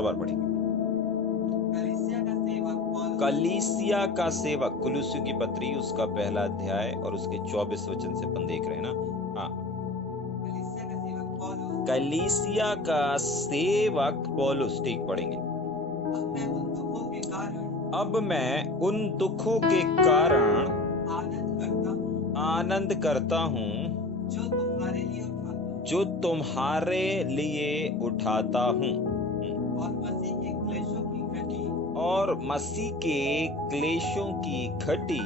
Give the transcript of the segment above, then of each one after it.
और बार पढ़ेंगे। कलीसिया का सेवक, कुलुस्सियों की पत्री उसका पहला अध्याय और उसके 24 वचन से अपन देख रहे हैं ना। हाँ, कलीसिया का सेवक पौलुस, ठीक पढ़ेंगे। अब मैं उन दुखों के कारण आनंद करता हूँ जो तुम्हारे लिए उठाता हूँ और मसीह के क्लेशों की घटी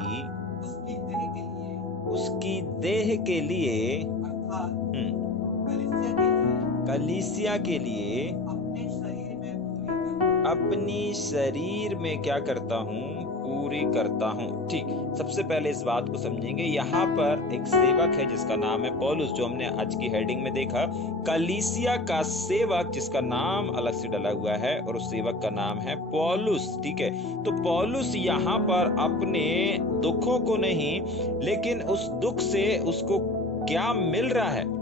उसकी देह के लिए कलीसिया के लिए अपनी शरीर में क्या करता हूँ, पूरी करता हूँ। ठीक, सबसे पहले इस बात को समझेंगे। यहाँ पर एक सेवक है जिसका नाम है पौलुस, जो हमने आज की हेडिंग में देखा। कलीसिया का सेवक जिसका नाम अलग से डला हुआ है और उस सेवक का नाम है पौलुस। ठीक है, तो पौलुस यहाँ पर अपने दुखों को नहीं, लेकिन उस दुख से उसको क्या मिल रहा है,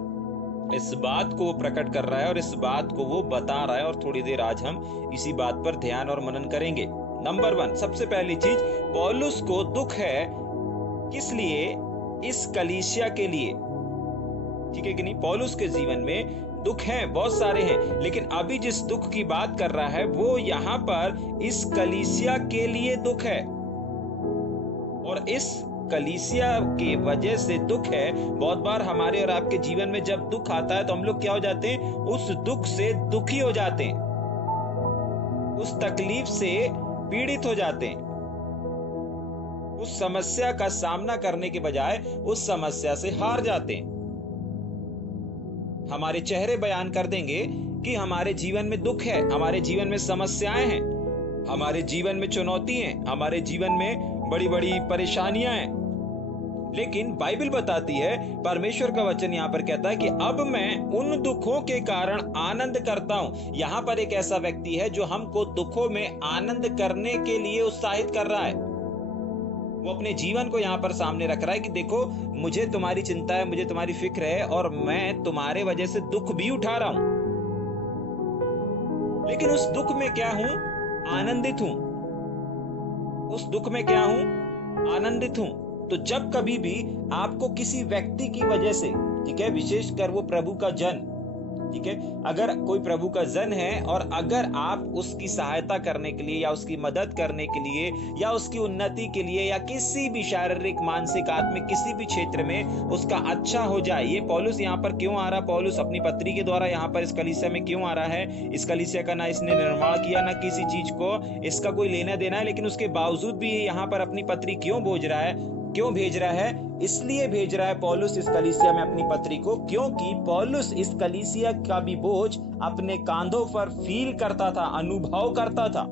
इस बात को वो प्रकट कर रहा है और इस बात को वो बता रहा है। और थोड़ी देर आज हम इसी बात पर ध्यान और मनन करेंगे। नंबर 1, सबसे पहली चीज, पौलुस को दुख है। किस लिए? इस कलीसिया के लिए। ठीक है कि नहीं? पौलुस के जीवन में दुख हैं, बहुत सारे हैं, लेकिन अभी जिस दुख की बात कर रहा है वो यहाँ पर इस कलीसिया के लिए दुख है। और इस कलीसिया के वजह से दुख है। बहुत बार हमारे और आपके जीवन में जब दुख आता है तो हम लोग क्या हो जाते हैं? उस दुख से दुखी हो जाते हैं, उस तकलीफ से पीड़ित हो जाते हैं। उस समस्या का सामना करने के बजाय उस समस्या से हार जाते हैं। हमारे चेहरे बयान कर देंगे कि हमारे जीवन में दुख है, हमारे जीवन में समस्याएं हैं, हमारे जीवन में चुनौती हैं, हमारे जीवन में बड़ी बड़ी परेशानियां हैं। लेकिन बाइबल बताती है, परमेश्वर का वचन यहाँ पर कहता है कि अब मैं उन दुखों के कारण आनंद करता हूं। यहाँ पर एक ऐसा व्यक्ति है जो हमको दुखों में आनंद करने के लिए उत्साहित कर रहा है। वो अपने जीवन को यहाँ पर सामने रख रहा है कि देखो, मुझे तुम्हारी चिंता है, मुझे तुम्हारी फिक्र है और मैं तुम्हारे वजह से दुख भी उठा रहा हूं, लेकिन उस दुख में क्या हूं? आनंदित हूं। उस दुख में क्या हूं? आनंदित हूं। तो जब कभी भी आपको किसी व्यक्ति की वजह से, ठीक है, विशेषकर वो प्रभु का जन, ठीक है, अगर कोई प्रभु का जन है और अगर आप उसकी सहायता करने के लिए या उसकी मदद करने के लिए या उसकी उन्नति के लिए या किसी भी शारीरिक, मानसिक, आत्मिक किसी भी क्षेत्र में उसका अच्छा हो जाए, ये पौलुस यहाँ पर क्यों आ रहा? पौलुस अपनी पत्री के द्वारा यहाँ पर इस कलीसिया में क्यों आ रहा है? इस कलीसिया का ना इसने निर्माण किया, ना किसी चीज को इसका कोई लेना देना है, लेकिन उसके बावजूद भी यहाँ पर अपनी पत्री क्यों भेज रहा है? क्यों भेज रहा है? इसलिए भेज रहा है पौलुस इस कलीसिया में अपनी पत्री को, क्योंकि पौलुस इस कलीसिया का भी बोझ अपने कांधों पर फील करता था, अनुभव करता था।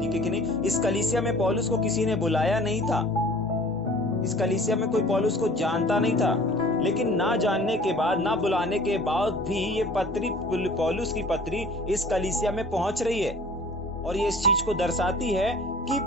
ठीक है कि नहीं? इस कलीसिया में पौलुस को किसी ने बुलाया नहीं था, इस कलीसिया में कोई पौलुस को जानता नहीं था, लेकिन ना जानने के बाद, ना बुलाने के बाद भी ये पत्री, पौलुस की पत्री इस कलीसिया में पहुंच रही है। और ये इस चीज को दर्शाती है कि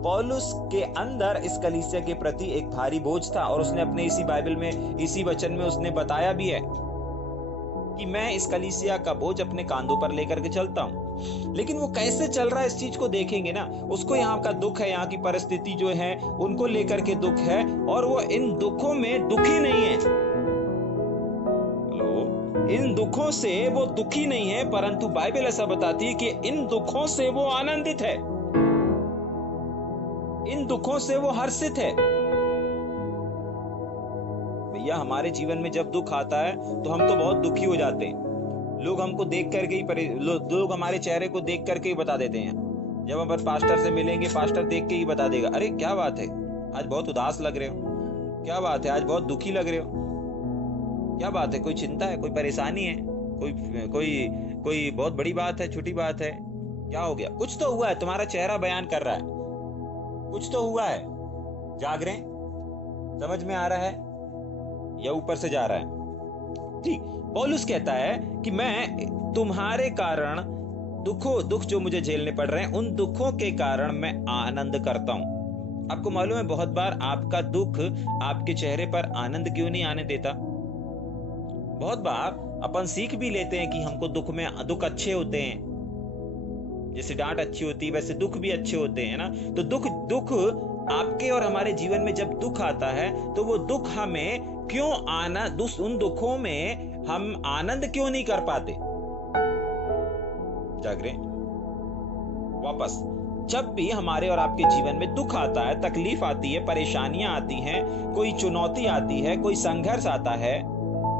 पौलुस के अंदर इस कलीसिया के प्रति एक भारी बोझ था। और उसने अपने इसी बाइबल में, इसी वचन में उसने बताया भी है कि मैं इस कलीसिया का बोझ अपने कांधों पर लेकर के चलता हूं। लेकिन वो कैसे चल रहा है इस चीज को देखेंगे ना। उसको यहाँ का दुख है, यहाँ की परिस्थिति जो है उनको लेकर के दुख है, और वो इन दुखों में दुखी नहीं है। इन दुखों से वो दुखी नहीं है, परंतु बाइबल ऐसा बताती है कि इन दुखों से वो आनंदित है, इन दुखों से वो हर्षित है। भैया, हमारे जीवन में जब दुख आता है तो हम तो बहुत दुखी हो जाते हैं। लोग हमको देख करके ही लोग हमारे चेहरे को देख करके ही बता देते हैं। जब हम पास्टर से मिलेंगे, पास्टर देख के ही बता देगा, अरे क्या बात है, आज बहुत उदास लग रहे हो, क्या बात है, आज बहुत दुखी लग रहे हो, क्या बात है, कोई चिंता है, कोई परेशानी है, कोई बहुत बड़ी बात है, छोटी बात है, क्या हो गया? कुछ तो हुआ है, तुम्हारा चेहरा बयान कर रहा है, कुछ तो हुआ है। जाग रहे हैं? समझ में आ रहा है या ऊपर से जा रहा है? ठीक, पौलुस कहता है कि मैं तुम्हारे कारण दुख जो मुझे झेलने पड़ रहे हैं, उन दुखों के कारण मैं आनंद करता हूं। आपको मालूम है, बहुत बार आपका दुख आपके चेहरे पर आनंद क्यों नहीं आने देता? बहुत बार अपन सीख भी लेते हैं कि हमको दुख अच्छे होते हैं, जैसे डांट अच्छी होती है वैसे दुख भी अच्छे होते हैं ना। तो दुख दुख आपके और हमारे जीवन में जब दुख आता है तो वो दुख हमें क्यों उन दुखों में हम आनंद क्यों नहीं कर पाते। जागरे वापस, जब भी हमारे और आपके जीवन में दुख आता है, तकलीफ आती है, परेशानियां आती हैं, कोई चुनौती आती है, कोई संघर्ष आता है,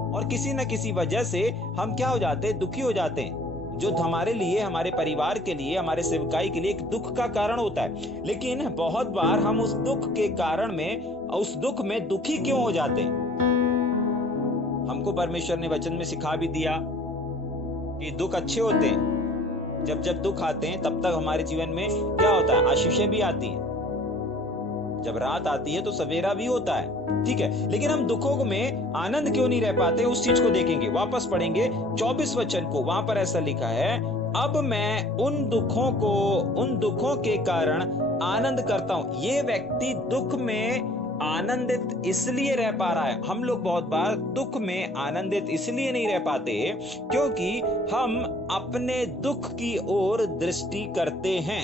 और किसी न किसी वजह से हम क्या हो जाते हैं, दुखी हो जाते हैं, जो हमारे लिए, हमारे परिवार के लिए, हमारे सेवकाई के लिए एक दुख का कारण होता है। लेकिन बहुत बार हम उस दुख के कारण में, उस दुख में दुखी क्यों हो जाते हैं। हमको परमेश्वर ने वचन में सिखा भी दिया कि दुख अच्छे होते हैं। जब जब दुख आते हैं तब तक हमारे जीवन में क्या होता है, आशीषें भी आती हैं। जब रात आती है तो सवेरा भी होता है, ठीक है। लेकिन हम दुखों में आनंद क्यों नहीं रह पाते, उस चीज को देखेंगे। वापस पढ़ेंगे 24 वचन को, वहां पर ऐसा लिखा है, अब मैं उन दुखों के कारण आनंद करता हूं। ये व्यक्ति दुख में आनंदित इसलिए रह पा रहा है। हम लोग बहुत बार दुख में आनंदित इसलिए नहीं रह पाते क्योंकि हम अपने दुख की ओर दृष्टि करते हैं।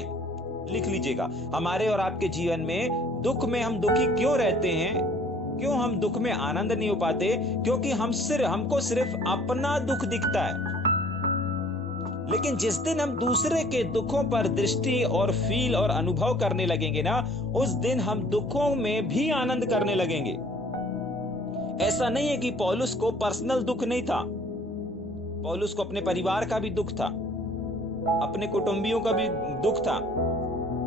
लिख लीजिएगा, हमारे और आपके जीवन में दुख में हम दुखी क्यों रहते हैं, क्यों हम दुख में आनंद नहीं हो पाते, क्योंकि हमको सिर्फ अपना दुख दिखता है। लेकिन जिस दिन हम दूसरे के दुखों पर दृष्टि और फील और अनुभव करने लगेंगे ना, उस दिन हम दुखों में भी आनंद करने लगेंगे। ऐसा नहीं है कि पौलुस को पर्सनल दुख नहीं था, पौलुस को अपने परिवार का भी दुख था, अपने कुटुंबियों का भी दुख था।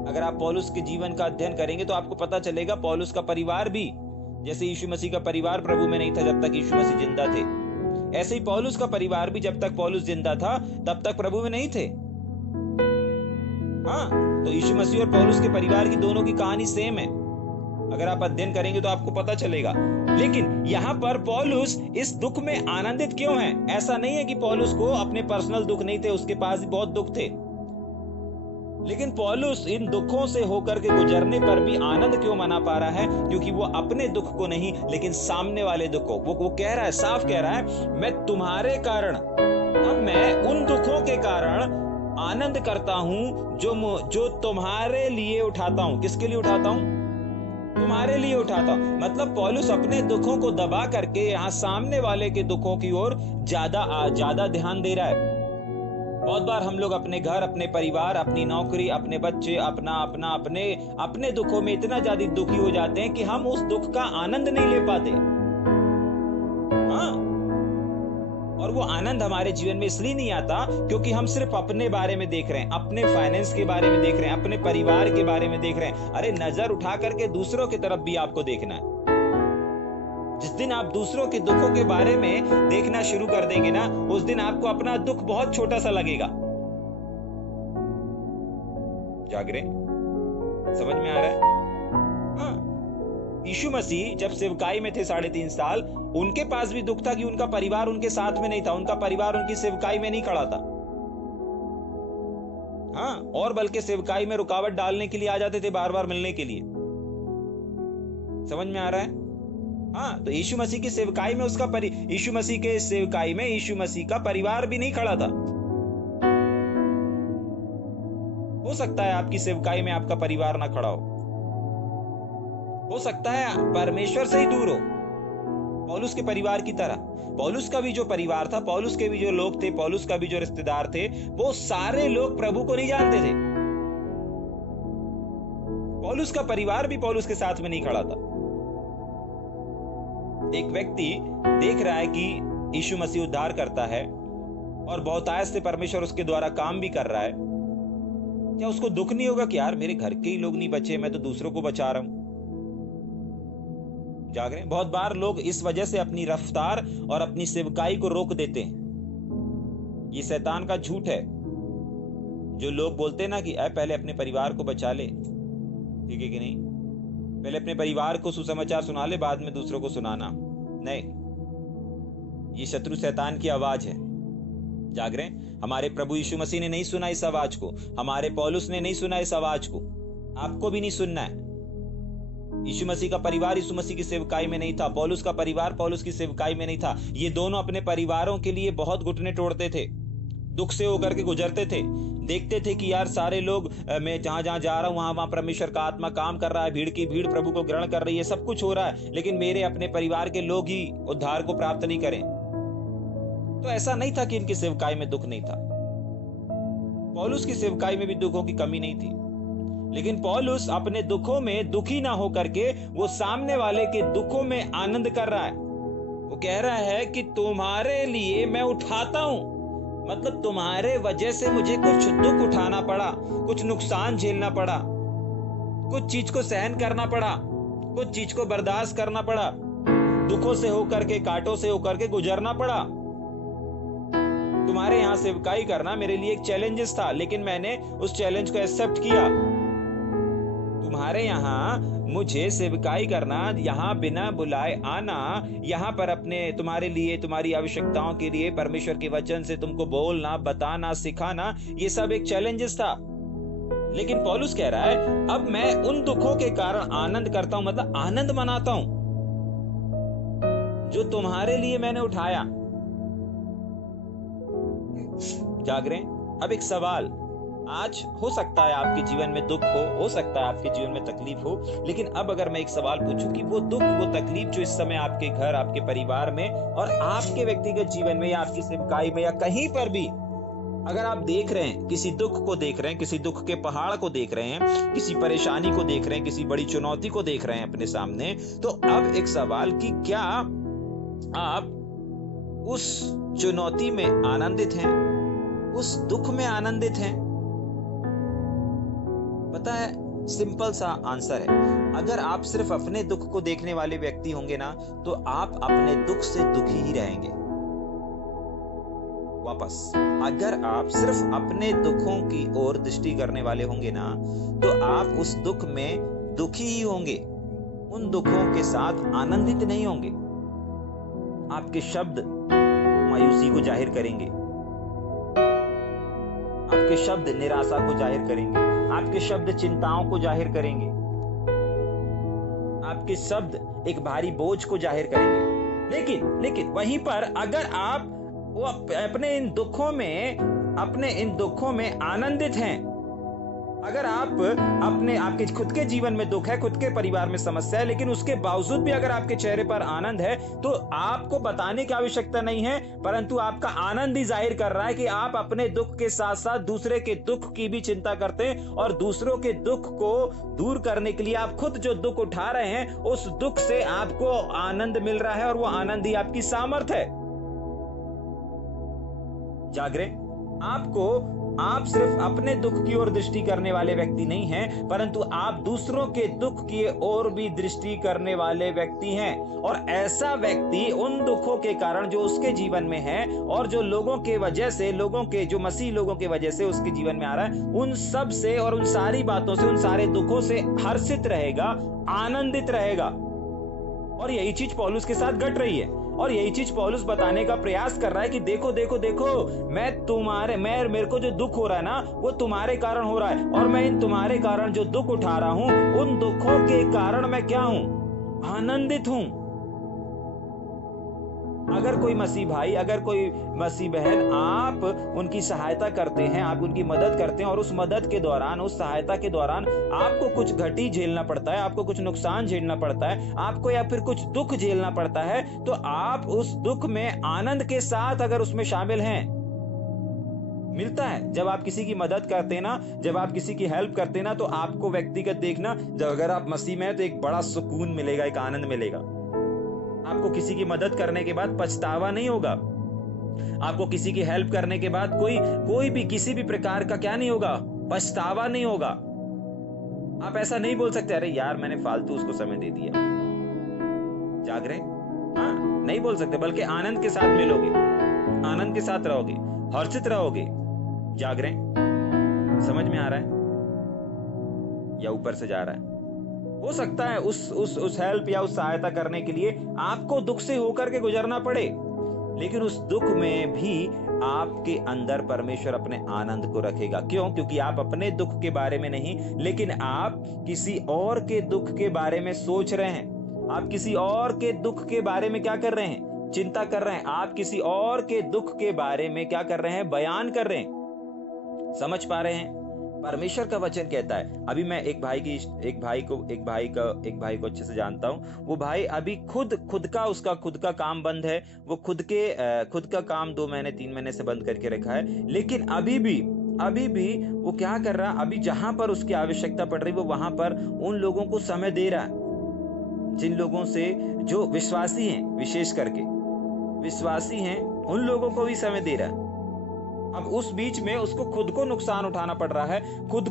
अगर आप पौलुस के जीवन का अध्ययन करेंगे तो आपको पता चलेगा पौलुस का परिवार भी, जैसे यीशु मसीह का परिवार प्रभु में नहीं था जब तक यीशु मसीह जिंदा थे, ऐसे ही पौलुस का परिवार भी जब तक पौलुस जिंदा था तब तक प्रभु में नहीं थे। हाँ, तो यीशु मसीह और पौलुस के परिवार की दोनों की कहानी सेम है। अगर आप अध्ययन करेंगे तो आपको पता चलेगा। लेकिन यहाँ पर पौलुस इस दुख में आनंदित क्यों है? ऐसा नहीं है कि पौलुस को अपने पर्सनल दुख नहीं थे, उसके पास भी बहुत दुख थे। लेकिन पौलुस इन दुखों से होकर के गुजरने पर भी आनंद क्यों मना पा रहा है? क्योंकि वो अपने दुख को नहीं, लेकिन सामने वाले दुख को, वो कह रहा है, साफ कह रहा है, मैं तुम्हारे कारण, अब मैं उन दुखों के कारण आनंद करता हूं जो तुम्हारे लिए उठाता हूं। किसके लिए उठाता हूं? तुम्हारे लिए उठाता हूं। मतलब पौलुस अपने दुखों को दबा करके यहां सामने वाले के दुखों की ओर ज्यादा ध्यान दे रहा है। बहुत बार हम लोग अपने घर, अपने परिवार, अपनी नौकरी, अपने बच्चे, अपने दुखों में इतना ज्यादा दुखी हो जाते हैं कि हम उस दुख का आनंद नहीं ले पाते। हाँ, और वो आनंद हमारे जीवन में इसलिए नहीं आता क्योंकि हम सिर्फ अपने बारे में देख रहे हैं, अपने फाइनेंस के बारे में देख रहे हैं, अपने परिवार के बारे में देख रहे हैं। अरे नजर उठा करके दूसरों की तरफ भी आपको देखना है। जिस दिन आप दूसरों के दुखों के बारे में देखना शुरू कर देंगे ना, उस दिन आपको अपना दुख बहुत छोटा सा लगेगा। जागरे, समझ में आ रहा है? हाँ, यीशु मसीह जब सेवकाई में थे 3.5 साल, उनके पास भी दुख था कि उनका परिवार उनके साथ में नहीं था, उनका परिवार उनकी सेवकाई में नहीं खड़ा था। हाँ, और बल्कि सेवकाई में रुकावट डालने के लिए आ जाते थे, बार बार मिलने के लिए। समझ में आ रहा है? हाँ, तो यीशु मसीह की सेवकाई में यीशु मसीह के सेवकाई में यीशु मसीह का परिवार भी नहीं खड़ा था। हो सकता है आपकी सेवकाई में आपका परिवार ना खड़ा हो सकता है परमेश्वर से ही दूर हो, पौलुस के परिवार की तरह। पौलुस का भी जो परिवार था, पौलुस के भी जो लोग थे, पौलुस का भी जो रिश्तेदार थे, वो सारे लोग प्रभु को नहीं जानते थे। पौलुस का परिवार भी पौलुस के साथ में नहीं खड़ा था। एक व्यक्ति देख रहा है कि यीशु मसीह उद्धार करता है और बहुतायत से परमेश्वर उसके द्वारा काम भी कर रहा है, क्या उसको दुख नहीं होगा कि यार मेरे घर के ही लोग नहीं बचे, मैं तो दूसरों को बचा रहा हूं? जाग रहे हैं? बहुत बार लोग इस वजह से अपनी रफ्तार और अपनी सेवकाई को रोक देते हैं। ये शैतान का झूठ है। जो लोग बोलते हैं ना कि पहले अपने परिवार को बचा ले, ठीक है कि नहीं, पहले अपने परिवार को सुसमाचार सुना ले, बाद में दूसरों को सुनाना। नहीं, ये शत्रु शैतान की आवाज है। जाग रहे हैं? हमारे प्रभु यीशु मसीह ने नहीं सुना इस आवाज को, हमारे पौलुस ने नहीं सुना इस आवाज को, आपको भी नहीं सुनना है। यीशु मसीह का परिवार यीशु मसीह की सेवकाई में नहीं था, पौलुस का परिवार पौलुस की सेवकाई में नहीं था। ये दोनों अपने परिवारों के लिए बहुत घुटने तोड़ते थे, दुख से होकर के गुजरते थे। देखते थे कि यार सारे लोग, मैं जहां जहां जा रहा हूं वहां वहां परमेश्वर का आत्मा काम कर रहा है, भीड़ की भीड़ प्रभु को ग्रहण कर रही है, सब कुछ हो रहा है, लेकिन मेरे अपने परिवार के लोग ही उद्धार को प्राप्त नहीं करें। तो ऐसा नहीं था कि इनकी सेवकाई में दुख नहीं था, पौलुस की सेवकाई में भी दुखों की कमी नहीं थी, लेकिन पौलुस अपने दुखों में दुखी ना होकर के वो सामने वाले के दुखों में आनंद कर रहा है। वो कह रहा है कि तुम्हारे लिए मैं उठाता हूं, मतलब तुम्हारे वजह से मुझे कुछ दुख उठाना पड़ा, कुछ नुकसान झेलना पड़ा, कुछ चीज को सहन करना पड़ा, कुछ चीज को बर्दाश्त करना पड़ा, दुखों से होकर के, कांटों से होकर के गुजरना पड़ा। तुम्हारे यहां सेवकाई करना मेरे लिए एक चैलेंजेस था, लेकिन मैंने उस चैलेंज को एक्सेप्ट किया। तुम्हारे यहाँ मुझे सेवकाई करना, यहाँ बिना बुलाए आना, यहाँ पर अपने तुम्हारे लिए, तुम्हारी आवश्यकताओं के लिए परमेश्वर के वचन से तुमको बोलना, बताना, सिखाना, ये सब एक चैलेंजेस था। लेकिन पौलुस कह रहा है अब मैं उन दुखों के कारण आनंद करता हूं, मतलब आनंद मनाता हूं जो तुम्हारे लिए मैंने उठाया। जाग रहे? अब एक सवाल, आज हो सकता है आपके जीवन में दुख हो सकता है आपके जीवन में तकलीफ हो, लेकिन अब अगर मैं एक सवाल पूछूं कि वो दुख, वो तकलीफ जो इस समय आपके घर, आपके परिवार में और आपके व्यक्तिगत जीवन में या आपकी सेवकाई में या कहीं पर भी अगर आप देख रहे हैं, किसी दुख को देख रहे हैं, किसी दुख के पहाड़ को देख रहे हैं, किसी परेशानी को देख रहे हैं, किसी बड़ी चुनौती को देख रहे हैं अपने सामने, तो अब एक सवाल कि क्या आप उस चुनौती में आनंदित हैं, उस दुख में आनंदित हैं? पता है, सिंपल सा आंसर है, अगर आप सिर्फ अपने दुख को देखने वाले व्यक्ति होंगे ना, तो आप अपने दुख से दुखी ही रहेंगे। वापस, अगर आप सिर्फ अपने दुखों की ओर दृष्टि करने वाले होंगे ना, तो आप उस दुख में दुखी ही होंगे, उन दुखों के साथ आनंदित नहीं होंगे। आपके शब्द मायूसी को जाहिर करेंगे, आपके शब्द निराशा को जाहिर करेंगे, आपके शब्द चिंताओं को जाहिर करेंगे, आपके शब्द एक भारी बोझ को जाहिर करेंगे। लेकिन वहीं पर अगर आप वो अपने इन दुखों में आनंदित हैं, अगर आपके खुद के जीवन में दुख है, खुद के परिवार में समस्या है, लेकिन उसके बावजूद भी अगर आपके चेहरे पर आनंद है, तो आपको बताने की आवश्यकता नहीं है, परंतु आपका आनंद ही जाहिर कर रहा है कि आप अपने दुख के साथ साथ दूसरे के दुख की भी चिंता करते हैं, और दूसरों के दुख को दूर करने के लिए आप खुद जो दुख उठा रहे हैं, उस दुख से आपको आनंद मिल रहा है, और वो आनंद ही आपकी सामर्थ है। जागरे, आप सिर्फ अपने दुख की ओर दृष्टि करने वाले व्यक्ति नहीं हैं, परंतु आप दूसरों के दुख की ओर भी दृष्टि करने वाले व्यक्ति हैं। और ऐसा व्यक्ति उन दुखों के कारण जो उसके जीवन में है, और जो लोगों के वजह से, जो मसीह लोगों के वजह से उसके जीवन में आ रहा है, उन सब से और उन सारी बातों से, उन सारे दुखों से हर्षित रहेगा, आनंदित रहेगा। और यही चीज पौलुस के साथ घट रही है, और यही चीज पौलुस बताने का प्रयास कर रहा है कि देखो, मेरे को जो दुख हो रहा है ना, वो तुम्हारे कारण हो रहा है, और मैं इन तुम्हारे कारण जो दुख उठा रहा हूं, उन दुखों के कारण मैं क्या हूं? आनंदित हूं। अगर कोई मसीह भाई, अगर कोई मसीह बहन, आप उनकी सहायता करते हैं, आप उनकी मदद करते हैं, और उस मदद के दौरान, उस सहायता के दौरान आपको कुछ घटी झेलना पड़ता है, आपको कुछ नुकसान झेलना पड़ता है, आपको या फिर कुछ दुख झेलना पड़ता है, तो आप उस दुख में आनंद के साथ अगर उसमें शामिल हैं, मिलता है। जब आप किसी की मदद करते हैं ना, जब आप किसी की हेल्प करते हैं ना, तो आपको व्यक्तिगत देखना, जब अगर आप मसीह में हैं तो एक बड़ा सुकून मिलेगा, एक आनंद मिलेगा। आपको किसी की मदद करने के बाद पछतावा नहीं होगा, आपको किसी की हेल्प करने के बाद कोई भी किसी भी प्रकार का क्या नहीं होगा, पछतावा नहीं होगा। आप ऐसा नहीं बोल सकते, अरे यार मैंने फालतू उसको समय दे दिया। जाग रहे? हाँ, नहीं बोल सकते, बल्कि आनंद के साथ मिलोगे, आनंद के साथ रहोगे, हर्षित रहोगे। जाग रहे? समझ में आ रहा है या ऊपर से जा रहा है? हो सकता है उस हेल्प या उस सहायता करने के लिए आपको दुख से होकर के गुजरना पड़े, लेकिन उस दुख में भी आपके अंदर परमेश्वर अपने आनंद को रखेगा। क्यों? क्योंकि आप अपने दुख के बारे में नहीं, लेकिन आप किसी और के दुख के बारे में सोच रहे हैं। आप किसी और के दुख के बारे में क्या कर रहे हैं? चिंता कर रहे हैं। आप किसी और के दुख के बारे में क्या कर रहे हैं? बयान कर रहे हैं। समझ पा रहे हैं? परमेश्वर का वचन कहता है, अभी मैं एक भाई को अच्छे से जानता हूं। वो भाई अभी खुद का काम बंद है। वो खुद का काम 2 महीने 3 महीने से बंद करके रखा है। लेकिन अभी भी वो क्या कर रहा है? अभी जहां पर उसकी आवश्यकता पड़ रही है, वो वहां पर उन लोगों को समय दे रहा है, जिन लोगों से जो विश्वासी हैं, विशेष करके विश्वासी हैं, उन लोगों को भी समय दे रहा है। अब उस बीच में उसको खुद को नुकसान उठाना पड़ रहा है, खुद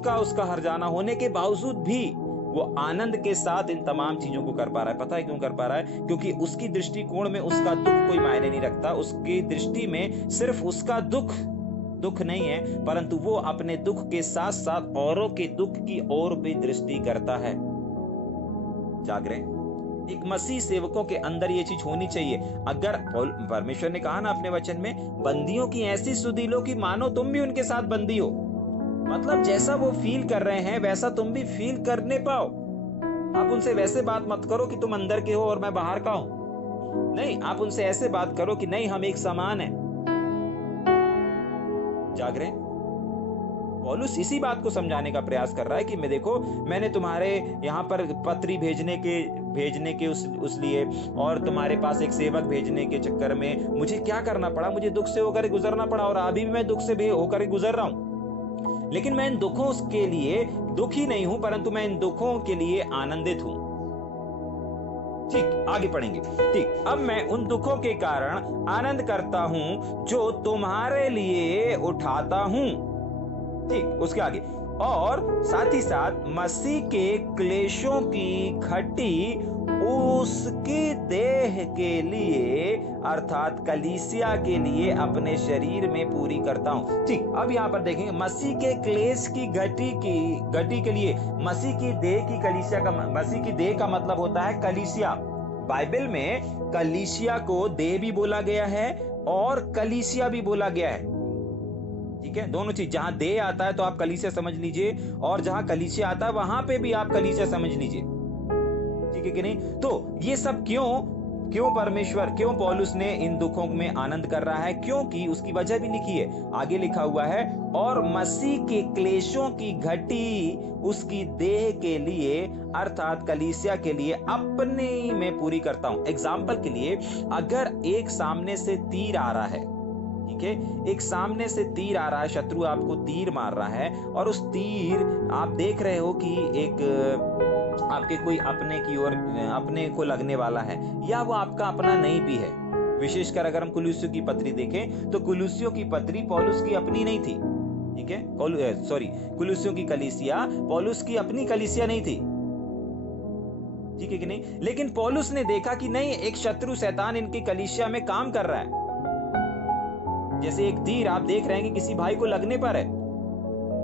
का उसका हर्जाना होने के बावजूद भी वो आनंद के साथ इन तमाम चीजों को कर पा रहा है। पता है क्यों कर पा रहा है? क्योंकि उसकी दृष्टिकोण में उसका दुख कोई मायने नहीं रखता। उसकी दृष्टि में सिर्फ उसका दुख नहीं है, परंतु वो अपने दुख के साथ साथ औरों के दुख की ओर भी दृष्टि करता है। जाग रहे हैं? एक मसीह सेवकों के अंदर ये चीज होनी चाहिए। अगर परमेश्वर ने कहा ना अपने वचन में, बंदियों की ऐसी सुधि लो कि मानो तुम भी उनके साथ बंदी हो। मतलब जैसा वो फील कर रहे हैं वैसा तुम भी फील करने पाओ। आप उनसे वैसे बात मत करो कि तुम अंदर के हो और मैं बाहर का हूं। नहीं, आप उनसे ऐसे बात करो कि नहीं, हम एक समान हैं। जाग रहे हैं? पौलुस इसी बात को समझाने का प्रयास कर रहा है कि मैं देखो, मैंने तुम्हारे यहाँ पर पत्री भेजने के उस लिए और तुम्हारे पास एक सेवक भेजने के चक्कर में मुझे क्या करना पड़ा? मुझे दुख से होकर गुजरना पड़ा, और अभी भी मैं दुख से होकर गुजर रहा हूं। लेकिन मैं इन दुखों के लिए दुखी नहीं हूं, परंतु मैं इन दुखों के लिए आनंदित हूं। ठीक, आगे पढ़ेंगे। ठीक, अब मैं उन दुखों के कारण आनंद करता हूं जो तुम्हारे लिए उठाता हूं। ठीक, उसके आगे, और साथ ही साथ मसीह के क्लेशों की घटी उसकी देह के लिए अर्थात कलीसिया के लिए अपने शरीर में पूरी करता हूं। ठीक, अब यहां पर देखेंगे, मसीह के क्लेश की घटी के लिए मसीह की देह की कलीसिया का, मसीह की देह का मतलब होता है कलीसिया। बाइबल में कलीसिया को देह भी बोला गया है और कलीसिया भी बोला गया है। ठीक है, दोनों चीज, जहां देह आता है तो आप कलीसिया समझ लीजिए, और जहां कलीसिया आता है वहां पे भी आप कलीसिया समझ लीजिए। ठीक है कि नहीं? तो ये सब क्यों पौलुस ने इन दुखों में आनंद कर रहा है? क्योंकि उसकी वजह भी लिखी है, आगे लिखा हुआ है, और मसीह के क्लेशों की घटी उसकी देह के लिए अर्थात कलीसिया के लिए अपने में पूरी करता हूं। एग्जाम्पल के लिए, अगर एक सामने से तीर आ रहा है, एक सामने से तीर आ रहा है, शत्रु आपको तीर मार रहा है, और उस तीर आप देख रहे हो कि एक आपके कोई अपने की ओर अपने को लगने वाला है, या वो आपका अपना नहीं भी है। विशेषकर अगर हम कुलुस्सियों की पत्री देखें तो कुलुस्सियों की पत्री पौलुस की अपनी नहीं थी। ठीक है, कुलुस्सियों की कलीसिया पौलुस की अपनी कलीसिया नहीं थी। ठीक है कि नहीं? लेकिन पौलुस ने देखा कि नहीं, एक शत्रु शैतान इनकी कलीसिया में काम कर रहा है। जैसे एक तीर आप देख रहे हैं कि किसी भाई को लगने पर है,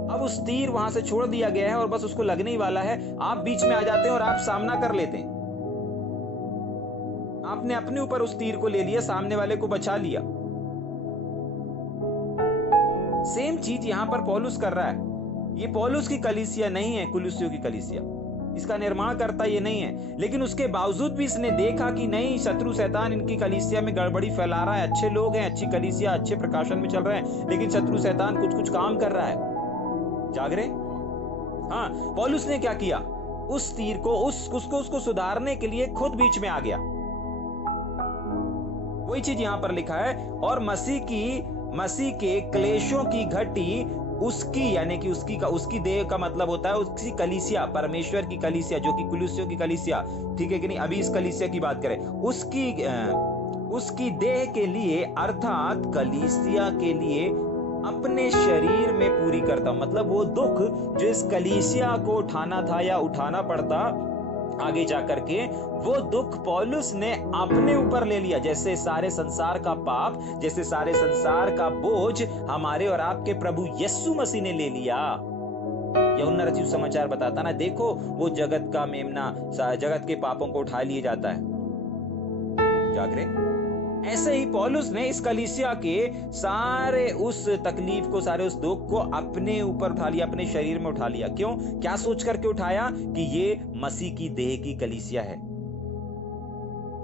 अब उस तीर वहां से छोड़ दिया गया है और बस उसको लगने ही वाला है, आप बीच में आ जाते हैं और आप सामना कर लेते हैं। आपने अपने ऊपर उस तीर को ले लिया, सामने वाले को बचा लिया। सेम चीज यहां पर पौलुस कर रहा है। ये पौलुस की कलीसिया नहीं है, कुलुस्सियों की कलीसिया, इसका निर्माण करता ये नहीं है, लेकिन उसके बावजूद भी इसने देखा कि नहीं, शत्रु शैतान इनकी कलीसिया में गड़बड़ी फैला रहा है। अच्छे लोग हैं, अच्छी कलीसिया, अच्छे प्रकाशन में चल रहे हैं, लेकिन शत्रु शैतान कुछ काम कर रहा है। जाग रहे? हाँ, पौलुस ने क्या किया? उस तीर को उसको सुधारने के लिए खुद बीच में आ गया। वही चीज यहां पर लिखा है, और मसीह के क्लेशों की घटी उसकी, यानी कि उसकी देह का मतलब होता है उसकी कलीसिया, परमेश्वर की कलीसिया, जो कि कुलुस्सियों की कलीसिया। ठीक है कि नहीं? अभी इस कलीसिया की बात करें, उसकी देह के लिए अर्थात कलीसिया के लिए अपने शरीर में पूरी करता हूं। मतलब वो दुख जो इस कलीसिया को उठाना था या उठाना पड़ता आगे जाकर के, वो दुख पौलुस ने अपने ऊपर ले लिया। जैसे सारे संसार का पाप, जैसे सारे संसार का बोझ हमारे और आपके प्रभु यीशु मसीह ने ले लिया। यूहन्ना रचित समाचार बताता ना, देखो वो जगत का मेमना जगत के पापों को उठा लिए जाता है। जाग रहे? ऐसे ही पौलुस ने इस कलीसिया के सारे उस तकलीफ को, सारे उस दुख को अपने ऊपर उठा लिया, अपने शरीर में उठा लिया। क्यों? क्या सोच करके उठाया? कि ये मसीह की देह की कलीसिया है।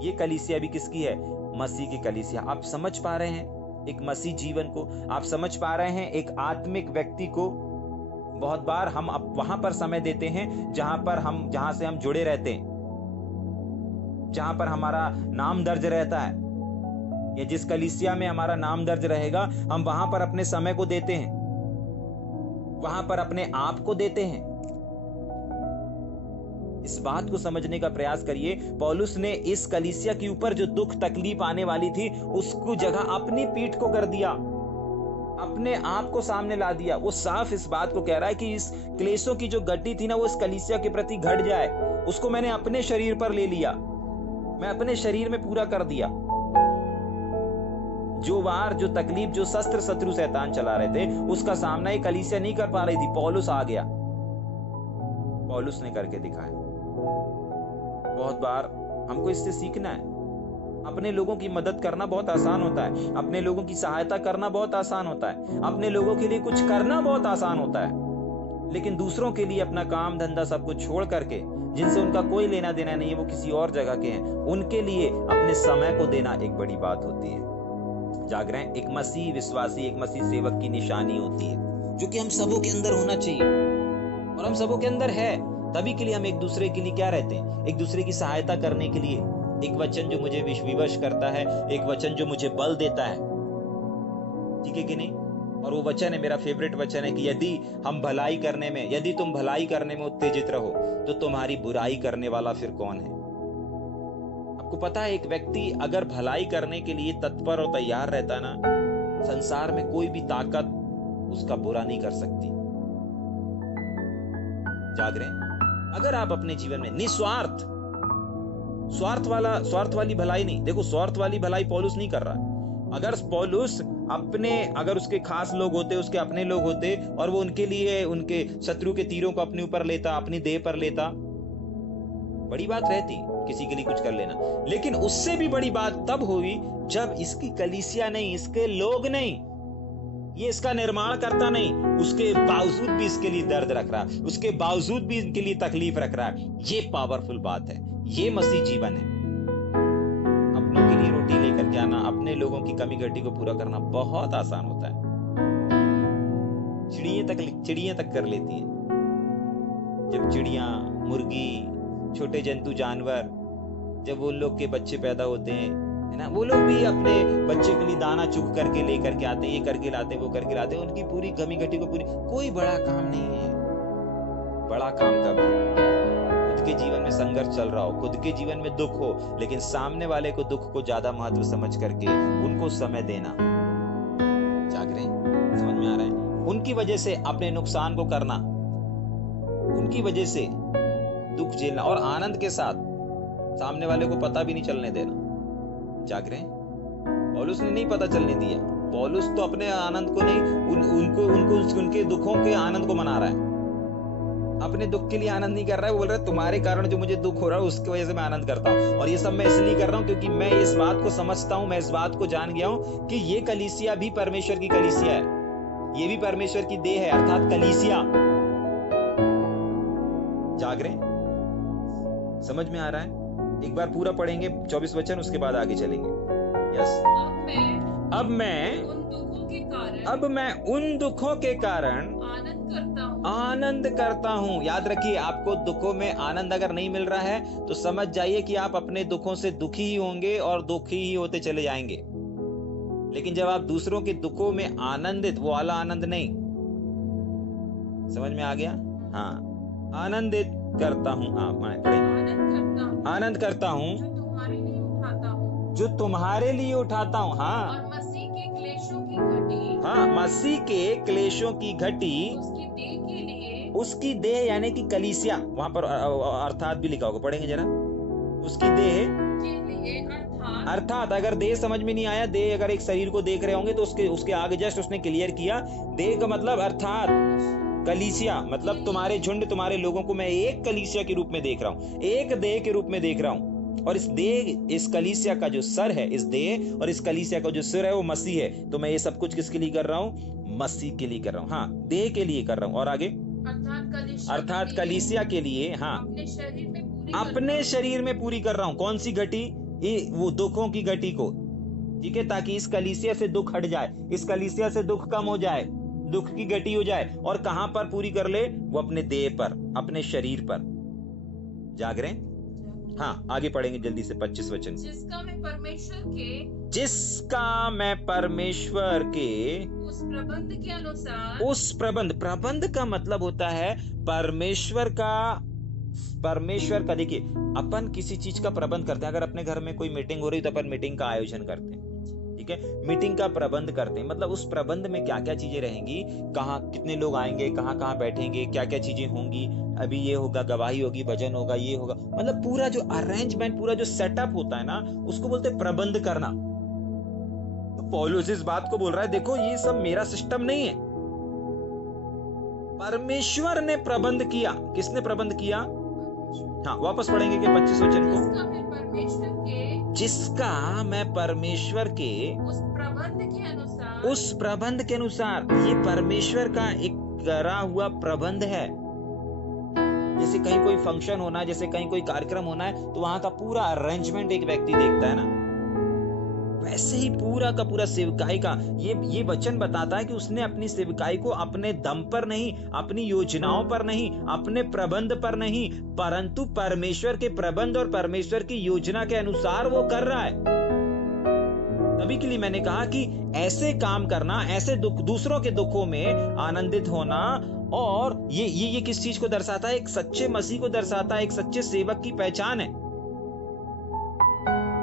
ये कलीसिया भी किसकी है? मसीह की कलीसिया। आप समझ पा रहे हैं एक मसीह जीवन को? आप समझ पा रहे हैं एक आत्मिक व्यक्ति को? बहुत बार हम अब वहां पर समय देते हैं जहां से हम जुड़े रहते हैं, जहां पर हमारा नाम दर्ज रहता है, या जिस कलीसिया में हमारा नाम दर्ज रहेगा, हम वहां पर अपने समय को देते हैं, वहां पर अपने आप को देते हैं। इस बात को समझने का प्रयास करिए। पौलुस ने इस कलीसिया के ऊपर जो दुख तकलीफ आने वाली थी, उसको जगह अपनी पीठ को कर दिया, अपने आप को सामने ला दिया। वो साफ इस बात को कह रहा है कि इस क्लेशों की जो गति थी ना, वो इस कलीसिया के प्रति घट जाए, उसको मैंने अपने शरीर पर ले लिया, मैं अपने शरीर में पूरा कर दिया। जो वार, जो तकलीफ, जो शस्त्र शत्रु शैतान चला रहे थे, उसका सामना ये कलीसिया नहीं कर पा रही थी। पौलुस आ गया, पौलुस ने करके दिखाया। बहुत बार हमको इससे सीखना है। अपने लोगों की मदद करना बहुत आसान होता है, अपने लोगों की सहायता करना बहुत आसान होता है, अपने लोगों के लिए कुछ करना बहुत आसान होता है, लेकिन दूसरों के लिए अपना काम धंधा सब कुछ छोड़ करके, जिनसे उनका कोई लेना देना नहीं है, वो किसी और जगह के हैं, उनके लिए अपने समय को देना एक बड़ी बात होती है। जाग रहे हैं? एक मसीह विश्वासी, एक मसीह सेवक की निशानी होती है, जो कि हम सबों के अंदर होना चाहिए, और हम सबों के अंदर है। तभी के लिए हम एक दूसरे के लिए क्या रहते हैं? एक दूसरे की सहायता करने के लिए। एक वचन जो मुझे विवश करता है, एक वचन जो मुझे बल देता है, ठीक है कि नहीं? और वो वचन है, मेरा फेवरेट वचन है कि यदि हम भलाई करने में, यदि तुम भलाई करने में उत्तेजित रहो, तो तुम्हारी बुराई करने वाला फिर कौन है? आपको पता है, एक व्यक्ति अगर भलाई करने के लिए तत्पर और तैयार रहता ना, संसार में कोई भी ताकत उसका बुरा नहीं कर सकती। जाग रहे हैं? अगर आप अपने जीवन में निस्वार्थ, स्वार्थ वाली भलाई नहीं, देखो स्वार्थ वाली भलाई पौलुस नहीं कर रहा। अगर पौलुस अगर उसके खास लोग होते, उसके अपने लोग होते, और वो उनके लिए उनके शत्रु के तीरों को अपने ऊपर लेता, अपनी देह पर लेता, बड़ी बात रहती किसी के लिए कुछ कर लेना। लेकिन उससे भी बड़ी बात तब हुई जब इसकी कलीसिया नहीं, इसके लोग नहीं, ये इसका निर्माण करता नहीं, उसके बावजूद भी इसके लिए दर्द रख रहा है, उसके बावजूद भी इनके लिए तकलीफ रख रहा है। ये पावरफुल बात है, ये मसीह जीवन है। अपनों के लिए रोटी लेकर के आना, अपने लोगों की कमी घटी को पूरा करना बहुत आसान होता है। चिड़ियां तक कर लेती हैं। जब चिड़ियां, मुर्गी, छोटे जंतु जानवर, जब वो लोग के बच्चे पैदा होते हैं, है ना, वो लोग भी अपने बच्चे के लिए दाना चुग करके लेकर के आते हैं, ये करके लाते हैं, वो करके लाते हैं, उनकी पूरी कमी घटी को पूरी। कोई बड़ा काम नहीं है। बड़ा काम कब है? खुद के जीवन में संघर्ष चल रहा हो, खुद के जीवन में दुख हो, लेकिन सामने वाले को दुख को ज्यादा महत्व समझ करके उनको समय देना। जाग रहे हैं? समझ में आ रहा है? उनकी वजह से अपने नुकसान को करना, उनकी वजह से दुख झेलना, और आनंद के साथ सामने वाले को पता भी नहीं चलने देना। जाग रहे हैं? पौलुस ने नहीं पता चलने दिया। पौलुस तो अपने आनंद को नहीं, उनको उनके दुखों के आनंद को मना रहा है। अपने दुख के लिए आनंद नहीं कर रहा है। बोल रहा है तुम्हारे कारण जो मुझे दुख हो रहा है उसकी वजह से मैं आनंद करता हूँ, और ये सब मैं इसलिए कर रहा हूँ क्योंकि मैं इस बात को समझता हूँ, मैं इस बात को जान गया हूँ कि ये कलीसिया भी परमेश्वर की कलीसिया है, ये भी परमेश्वर की देह है, अर्थात कलीसिया। जाग रहे हैं? समझ में आ रहा है? एक बार पूरा पढ़ेंगे 24 वचन, उसके बाद आगे चलेंगे। यस। अब मैं उन दुखों के कारण आनंद करता हूँ। याद रखिए, आपको दुखों में आनंद अगर नहीं मिल रहा है तो समझ जाइए कि आप अपने दुखों से दुखी ही होंगे और दुखी ही होते चले जाएंगे। लेकिन जब आप दूसरों के दुखों में आनंदित, वो वाला आनंद नहीं, समझ में आ गया? हाँ, आनंदित करता हूँ। आनंद करता हूँ जो तुम्हारे लिए उठाता हूँ। हाँ, और मसीह के क्लेशों की घटी, हाँ, मसीह के क्लेशों की घटी उसकी देह के लिए, उसकी देह यानी कि कलीसिया, वहां पर अर्थात भी लिखा होगा, पढ़ेंगे जरा। उसकी देह के लिए, अर्थात अगर देह समझ में नहीं आया, देह अगर एक शरीर को देख रहे होंगे तो उसके आगे जस्ट उसने क्लियर किया। देह का मतलब अर्थात कलीसिया, मतलब तुम्हारे झुंड, तुम्हारे लोगों को मैं एक कलीसिया के रूप में देख रहा हूँ, एक देह के रूप में देख रहा हूँ। और इस देह, इस कलीसिया का जो सर है, इस देह और इस कलीसिया का जो सिर है वो मसीह है। तो मैं ये सब कुछ किसके लिए कर रहा हूँ? मसीह के लिए कर रहा हूँ। हाँ, देह के लिए कर रहा हूँ। और आगे अर्थात कलीसिया के लिए। हाँ, अपने शरीर में पूरी कर रहा हूँ। कौन सी घटी? वो दुखों की घटी को, ठीक है, ताकि इस कलीसिया से दुख हट जाए, इस कलीसिया से दुख कम हो जाए, दुख की घटी हो जाए। और कहां पर पूरी कर ले? वो अपने देह पर, अपने शरीर पर। जाग रहे हैं? हाँ, आगे पढ़ेंगे जल्दी से 25 वचन। जिसका मैं परमेश्वर के उस प्रबंध के अनुसार, उस प्रबंध का मतलब होता है परमेश्वर का। देखिए, अपन किसी चीज का प्रबंध करते हैं। अगर अपने घर में कोई मीटिंग हो रही तो अपन मीटिंग का आयोजन करते हैं, ठीक है, मीटिंग का प्रबंध करते हैं। मतलब उस प्रबंध में क्या क्या चीजें रहेंगी, कहाँ कितने लोग आएंगे, कहाँ कहाँ बैठेंगे, क्या क्या चीजें होंगी, अभी ये होगा, गवाही होगी, भजन होगा, ये होगा। मतलब पूरा जो अरेंजमेंट, पूरा जो सेटअप होता है ना, उसको बोलते हैं प्रबंध करना। तो पौलुस इस बात को बोल रहा है, देखो ये सब मेरा सिस्टम नहीं है, परमेश्वर ने प्रबंध किया। किसने प्रबंध किया? हाँ, वापस पढ़ेंगे कि 25 वचन को। जिसका मैं परमेश्वर के उस प्रबंध के अनुसार, ये परमेश्वर का एक करा हुआ प्रबंध है। जैसे कहीं कोई फंक्शन होना है, जैसे कहीं कोई कार्यक्रम होना है, तो वहां का पूरा अरेंजमेंट एक व्यक्ति देखता है ना, वैसे ही पूरा का पूरा सेवकाई का ये वचन बताता है कि उसने अपनी सेवकाई को अपने दम पर नहीं, अपनी योजनाओं पर नहीं, अपने प्रबंध पर नहीं, परंतु परमेश्वर के प्रबंध और परमेश्वर की योजना के अनुसार वो कर रहा है। तभी के लिए मैंने कहा कि ऐसे काम करना, ऐसे दूसरों के दुखों में आनंदित होना, और ये किस चीज को दर्शाता है? एक सच्चे मसीह को दर्शाता है, एक सच्चे सेवक की पहचान है।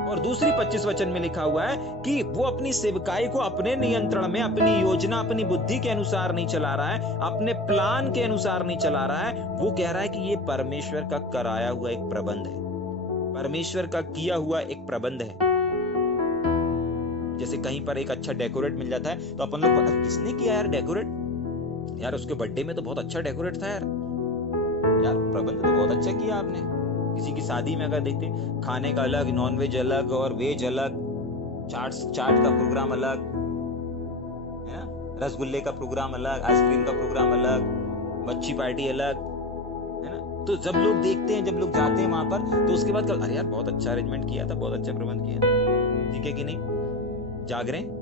और दूसरी 25 वचन में लिखा हुआ है कि वो अपनी सेवकाई को अपने नियंत्रण में, अपनी योजना, अपनी बुद्धि के अनुसार नहीं चला रहा है, अपने प्लान के अनुसार नहीं चला रहा है। वो कह रहा है कि ये परमेश्वर का कराया हुआ एक प्रबंध है, परमेश्वर का किया हुआ एक प्रबंध है। जैसे कहीं पर एक अच्छा डेकोरेट मिल जाता है तो अपन लोग पता किसने किया यार डेकोरेट, यार उसके बर्थडे में तो बहुत अच्छा डेकोरेट था यार प्रबंध तो बहुत अच्छा किया आपने। किसी की शादी में अगर देखते, खाने का अलग, नॉन वेज अलग और वेज अलग, चाट का प्रोग्राम अलग है ना, रसगुल्ले का प्रोग्राम अलग, आइसक्रीम का प्रोग्राम अलग, बच्ची पार्टी अलग, है ना। तो जब लोग देखते हैं, जब लोग जाते हैं वहां पर, तो उसके बाद अरे यार बहुत अच्छा अरेंजमेंट किया था, बहुत अच्छा प्रबंध किया। ठीक है कि नहीं? जाग रहे हैं?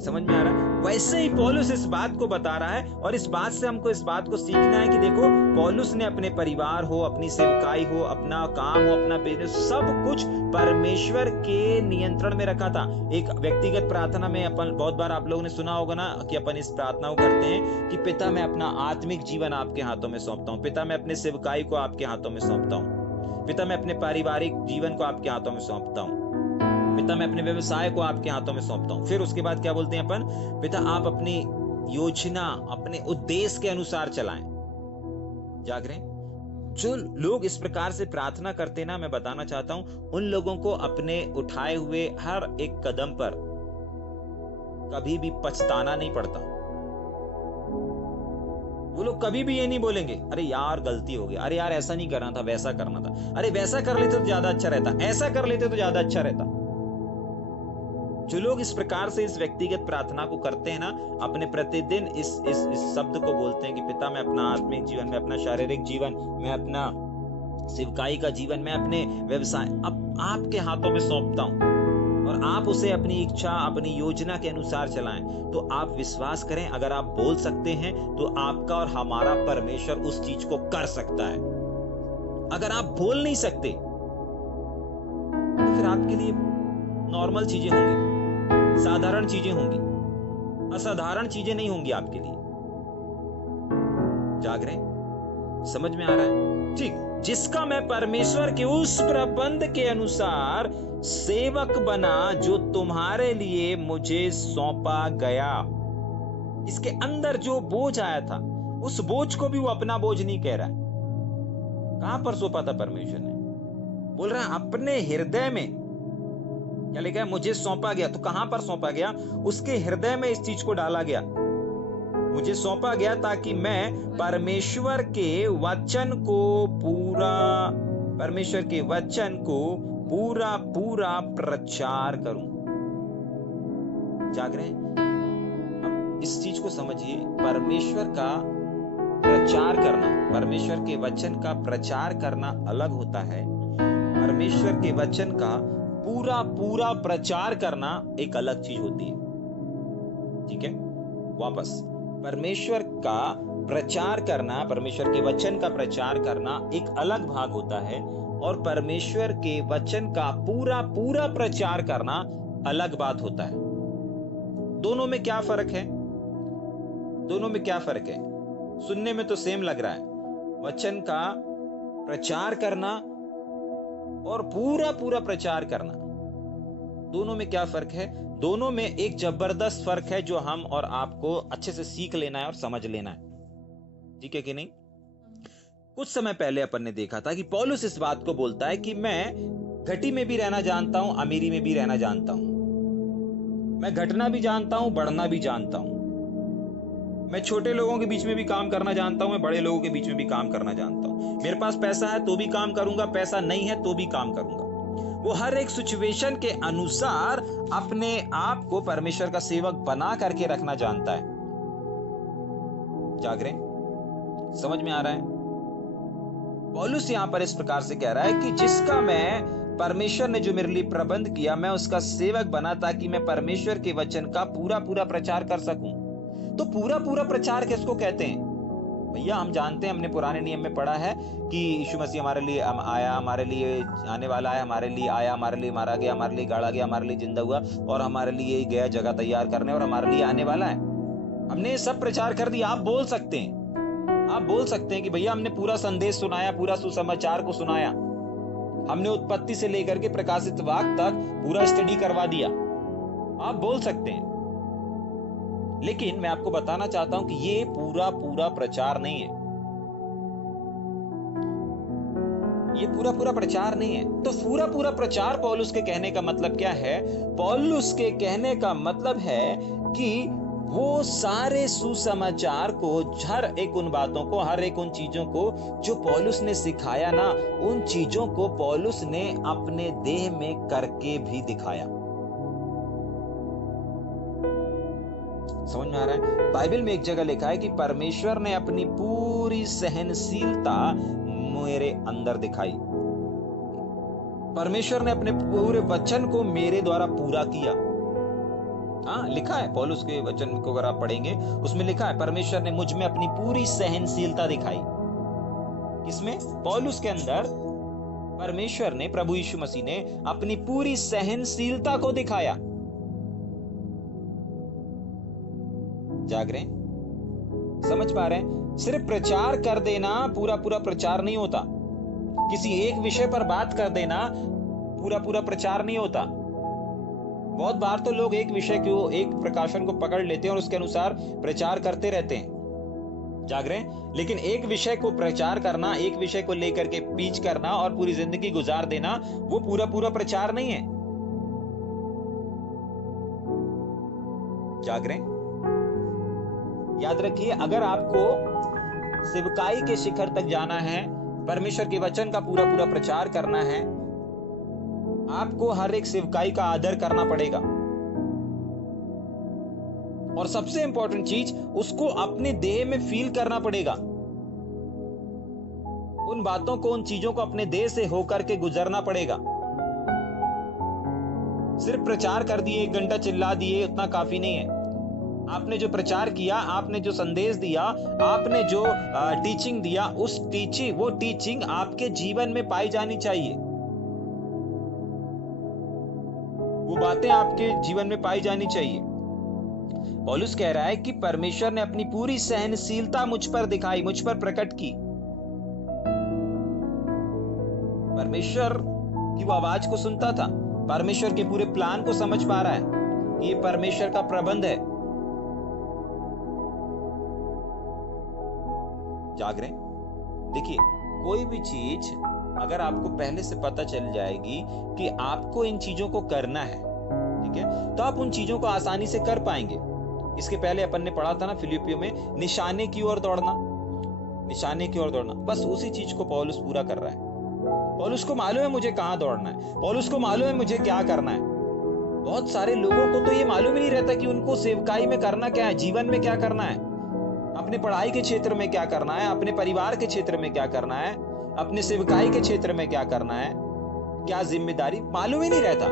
समझ में आ रहा है? वैसे ही पौलुस इस बात को बता रहा है, और इस बात से हमको इस बात को सीखना है कि देखो, पौलुस ने अपने परिवार हो, अपनी सेवकाई हो, अपना काम हो, अपना बिजनेस, सब कुछ परमेश्वर के नियंत्रण में रखा था। एक व्यक्तिगत प्रार्थना में अपन, बहुत बार आप लोगों ने सुना होगा ना कि अपन इस प्रार्थना को करते हैं कि पिता मैं अपना आत्मिक जीवन आपके हाथों में सौंपता हूँ, पिता मैं अपने सेवकाई को आपके हाथों में सौंपता हूँ, पिता मैं अपने पारिवारिक जीवन को आपके हाथों में सौंपता हूँ, पिता मैं अपने व्यवसाय को आपके हाथों में सौंपता हूं। फिर उसके बाद क्या बोलते हैं अपन? पिता आप अपनी योजना, अपने उद्देश्य के अनुसार चलाएं। जाग रहे हैं? जो लोग इस प्रकार से प्रार्थना करते ना, मैं बताना चाहता हूं, उन लोगों को अपने उठाए हुए हर एक कदम पर कभी भी पछताना नहीं पड़ता। वो लोग कभी भी ये नहीं बोलेंगे अरे यार गलती हो गई, अरे यार ऐसा नहीं करना था, वैसा करना था, अरे वैसा कर लेते तो ज्यादा अच्छा रहता, ऐसा कर लेते तो ज्यादा अच्छा रहता। जो लोग इस प्रकार से इस व्यक्तिगत प्रार्थना को करते हैं ना, अपने प्रतिदिन इस शब्द को बोलते हैं कि पिता मैं अपना आत्मिक जीवन, मैं अपना शारीरिक जीवन, मैं अपना सेवकाई का जीवन, मैं अपने व्यवसाय अब आपके हाथों में सौंपता हूं, और आप उसे अपनी इच्छा, अपनी योजना के अनुसार चलाएं। तो आप विश्वास करें, अगर आप बोल सकते हैं तो आपका और हमारा परमेश्वर उस चीज को कर सकता है। अगर आप बोल नहीं सकते तो फिर आपके लिए नॉर्मल चीजें होंगी, साधारण चीजें होंगी, असाधारण चीजें नहीं होंगी आपके लिए। जाग रहे हैं? समझ में आ रहा है? ठीक। जिसका मैं परमेश्वर के उस प्रबंध के अनुसार सेवक बना जो तुम्हारे लिए मुझे सौंपा गया। इसके अंदर जो बोझ आया था, उस बोझ को भी वो अपना बोझ नहीं कह रहा है। कहां पर सौंपा था परमेश्वर ने? बोल रहा है अपने हृदय में। क्या लिखा है? मुझे सौंपा गया। तो कहां पर सौंपा गया? उसके हृदय में इस चीज को डाला गया। मुझे सौंपा गया ताकि मैं परमेश्वर के वचन को पूरा पूरा प्रचार करूं। जाग रहे हैं? अब इस चीज को समझिए, परमेश्वर का प्रचार करना, परमेश्वर के वचन का प्रचार करना अलग होता है, परमेश्वर के वचन का पूरा पूरा प्रचार करना एक अलग चीज होती है। ठीक है, वापस, परमेश्वर का प्रचार करना, परमेश्वर के वचन का प्रचार करना एक अलग भाग होता है, और परमेश्वर के वचन का पूरा पूरा प्रचार करना अलग बात होता है। दोनों में क्या फर्क है? दोनों में क्या फर्क है? सुनने में तो सेम लग रहा है, वचन का प्रचार करना और पूरा पूरा प्रचार करना, दोनों में क्या फर्क है? दोनों में एक जबरदस्त फर्क है जो हम और आपको अच्छे से सीख लेना है और समझ लेना है। ठीक है कि नहीं? कुछ समय पहले अपन ने देखा था कि पौलुस इस बात को बोलता है कि मैं घटी में भी रहना जानता हूं, अमीरी में भी रहना जानता हूं, मैं घटना भी जानता हूं, बढ़ना भी जानता हूं, मैं छोटे लोगों के बीच में भी काम करना जानता हूं, मैं बड़े लोगों के बीच में भी काम करना जानता हूं, मेरे पास पैसा है तो भी काम करूंगा, पैसा नहीं है तो भी काम करूंगा। वो हर एक सिचुएशन के अनुसार अपने आप को परमेश्वर का सेवक बना करके रखना जानता है। जाग रहे? समझ में आ रहा है? पौलुस यहां पर इस प्रकार से कह रहा है कि जिसका मैं, परमेश्वर ने जो मेरे लिए प्रबंध किया, मैं उसका सेवक बना ताकि मैं परमेश्वर के वचन का पूरा पूरा प्रचार कर सकूं। तो पूरा पूरा प्रचार किसको कहते हैं? भैया हम जानते हैं, हमने पुराने नियम में पढ़ा है कि यीशु मसीह हमारे लिए आया, हमारे लिए आने वाला है, हमारे लिए आया, हमारे लिए मारा गया, हमारे लिए गाड़ा गया, हमारे लिए जिंदा हुआ और हमारे लिए गया जगह तैयार करने और हमारे लिए आने वाला है। हमने ये सब प्रचार कर दिया। आप बोल सकते हैं, आप बोल सकते हैं कि भैया हमने पूरा संदेश सुनाया, पूरा सुसमाचार को सुनाया, हमने उत्पत्ति से लेकर के प्रकाशित वाक्य तक पूरा स्टडी करवा दिया। आप बोल सकते हैं, लेकिन मैं आपको बताना चाहता हूं कि ये पूरा पूरा प्रचार नहीं है। ये पूरा पूरा प्रचार नहीं है। तो पूरा पूरा प्रचार पौलुस के कहने का मतलब क्या है? पौलुस के कहने का मतलब है कि वो सारे सुसमाचार को, हर एक उन बातों को, हर एक उन चीजों को जो पौलुस ने सिखाया ना, उन चीजों को पौलुस ने अपने देह में करके भी दिखाया। समझ में आ रहा है? बाइबल में एक जगह लिखा है कि परमेश्वर ने अपनी पूरी सहनशीलता मेरे अंदर दिखाई। परमेश्वर ने अपने पूरे वचन को मेरे द्वारा पूरा किया। हाँ, लिखा है पौलुस के वचन को अगर आप पढ़ेंगे, उसमें लिखा है परमेश्वर ने मुझ में अपनी पूरी सहनशीलता दिखाई। किसमें? पौलुस के अंदर परमेश्वर ने, प्रभु यीशु मसीह ने अपनी पूरी सहनशीलता को दिखाया। जाग रहे हैं? समझ पा रहे हैं? सिर्फ प्रचार कर देना पूरा पूरा प्रचार नहीं होता। किसी एक विषय पर बात कर देना पूरा पूरा प्रचार नहीं होता। बहुत बार तो लोग एक विषय को, एक प्रकाशन को पकड़ लेते हैं और उसके अनुसार प्रचार करते रहते हैं। जाग रहे हैं? लेकिन एक विषय को प्रचार करना, एक विषय को लेकर के पीच करना और पूरी जिंदगी गुजार देना, वो पूरा पूरा प्रचार नहीं है। जाग रहे हैं? याद रखिए, अगर आपको सेवकाई के शिखर तक जाना है, परमेश्वर के वचन का पूरा पूरा प्रचार करना है, आपको हर एक सेवकाई का आदर करना पड़ेगा। और सबसे इंपॉर्टेंट चीज, उसको अपने देह में फील करना पड़ेगा। उन बातों को, उन चीजों को अपने देह से होकर के गुजरना पड़ेगा। सिर्फ प्रचार कर दिए, 1 घंटा चिल्ला दिए, उतना काफी नहीं है। आपने जो प्रचार किया, आपने जो संदेश दिया, आपने जो टीचिंग दिया, वो टीचिंग आपके जीवन में पाई जानी चाहिए। वो बातें आपके जीवन में पाई जानी चाहिए। पौलुस कह रहा है कि परमेश्वर ने अपनी पूरी सहनशीलता मुझ पर दिखाई, मुझ पर प्रकट की। परमेश्वर की वो आवाज को सुनता था, परमेश्वर के पूरे प्लान को समझ पा रहा है कि ये परमेश्वर का प्रबंध है। जाग रहे? देखिए, कोई भी चीज अगर आपको पहले से पता चल जाएगी कि आपको इन चीजों को करना है, ठीक है, तो आप उन चीजों को आसानी से कर पाएंगे। इसके पहले अपन ने पढ़ा था ना फिलिपियों में, निशाने की ओर दौड़ना, निशाने की ओर दौड़ना। बस उसी चीज को पौलुस पूरा कर रहा है। पौलुस को मालूम है मुझे कहां दौड़ना है, पौलुस को मालूम है मुझे क्या करना है। बहुत सारे लोगों को तो ये मालूम ही नहीं रहता कि उनको सेवकाई में करना क्या है, जीवन में क्या करना है, अपने पढ़ाई के क्षेत्र में क्या करना है, अपने परिवार के क्षेत्र में क्या करना है, अपने सेवकाई के क्षेत्र में क्या करना है, क्या जिम्मेदारी, मालूम ही नहीं रहता।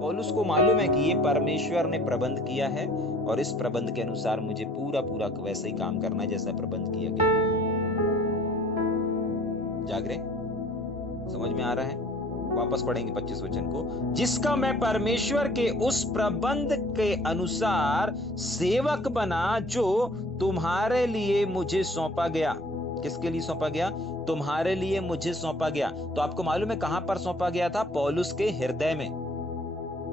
पौलुस को मालूम है कि ये परमेश्वर ने प्रबंध किया है और इस प्रबंध के अनुसार मुझे पूरा पूरा वैसे ही काम करना है जैसा प्रबंध किया गया। जाग रहे, समझ में आ रहा है? वापस पढ़ेंगे 25 वचन को। जिसका मैं परमेश्वर के उस प्रबंध के अनुसार सेवक बना जो तुम्हारे लिए मुझे सौंपा गया। किसके लिए सौंपा गया? तुम्हारे लिए मुझे सौंपा गया। तो आपको मालूम है कहां पर सौंपा गया था? पौलुस के हृदय में।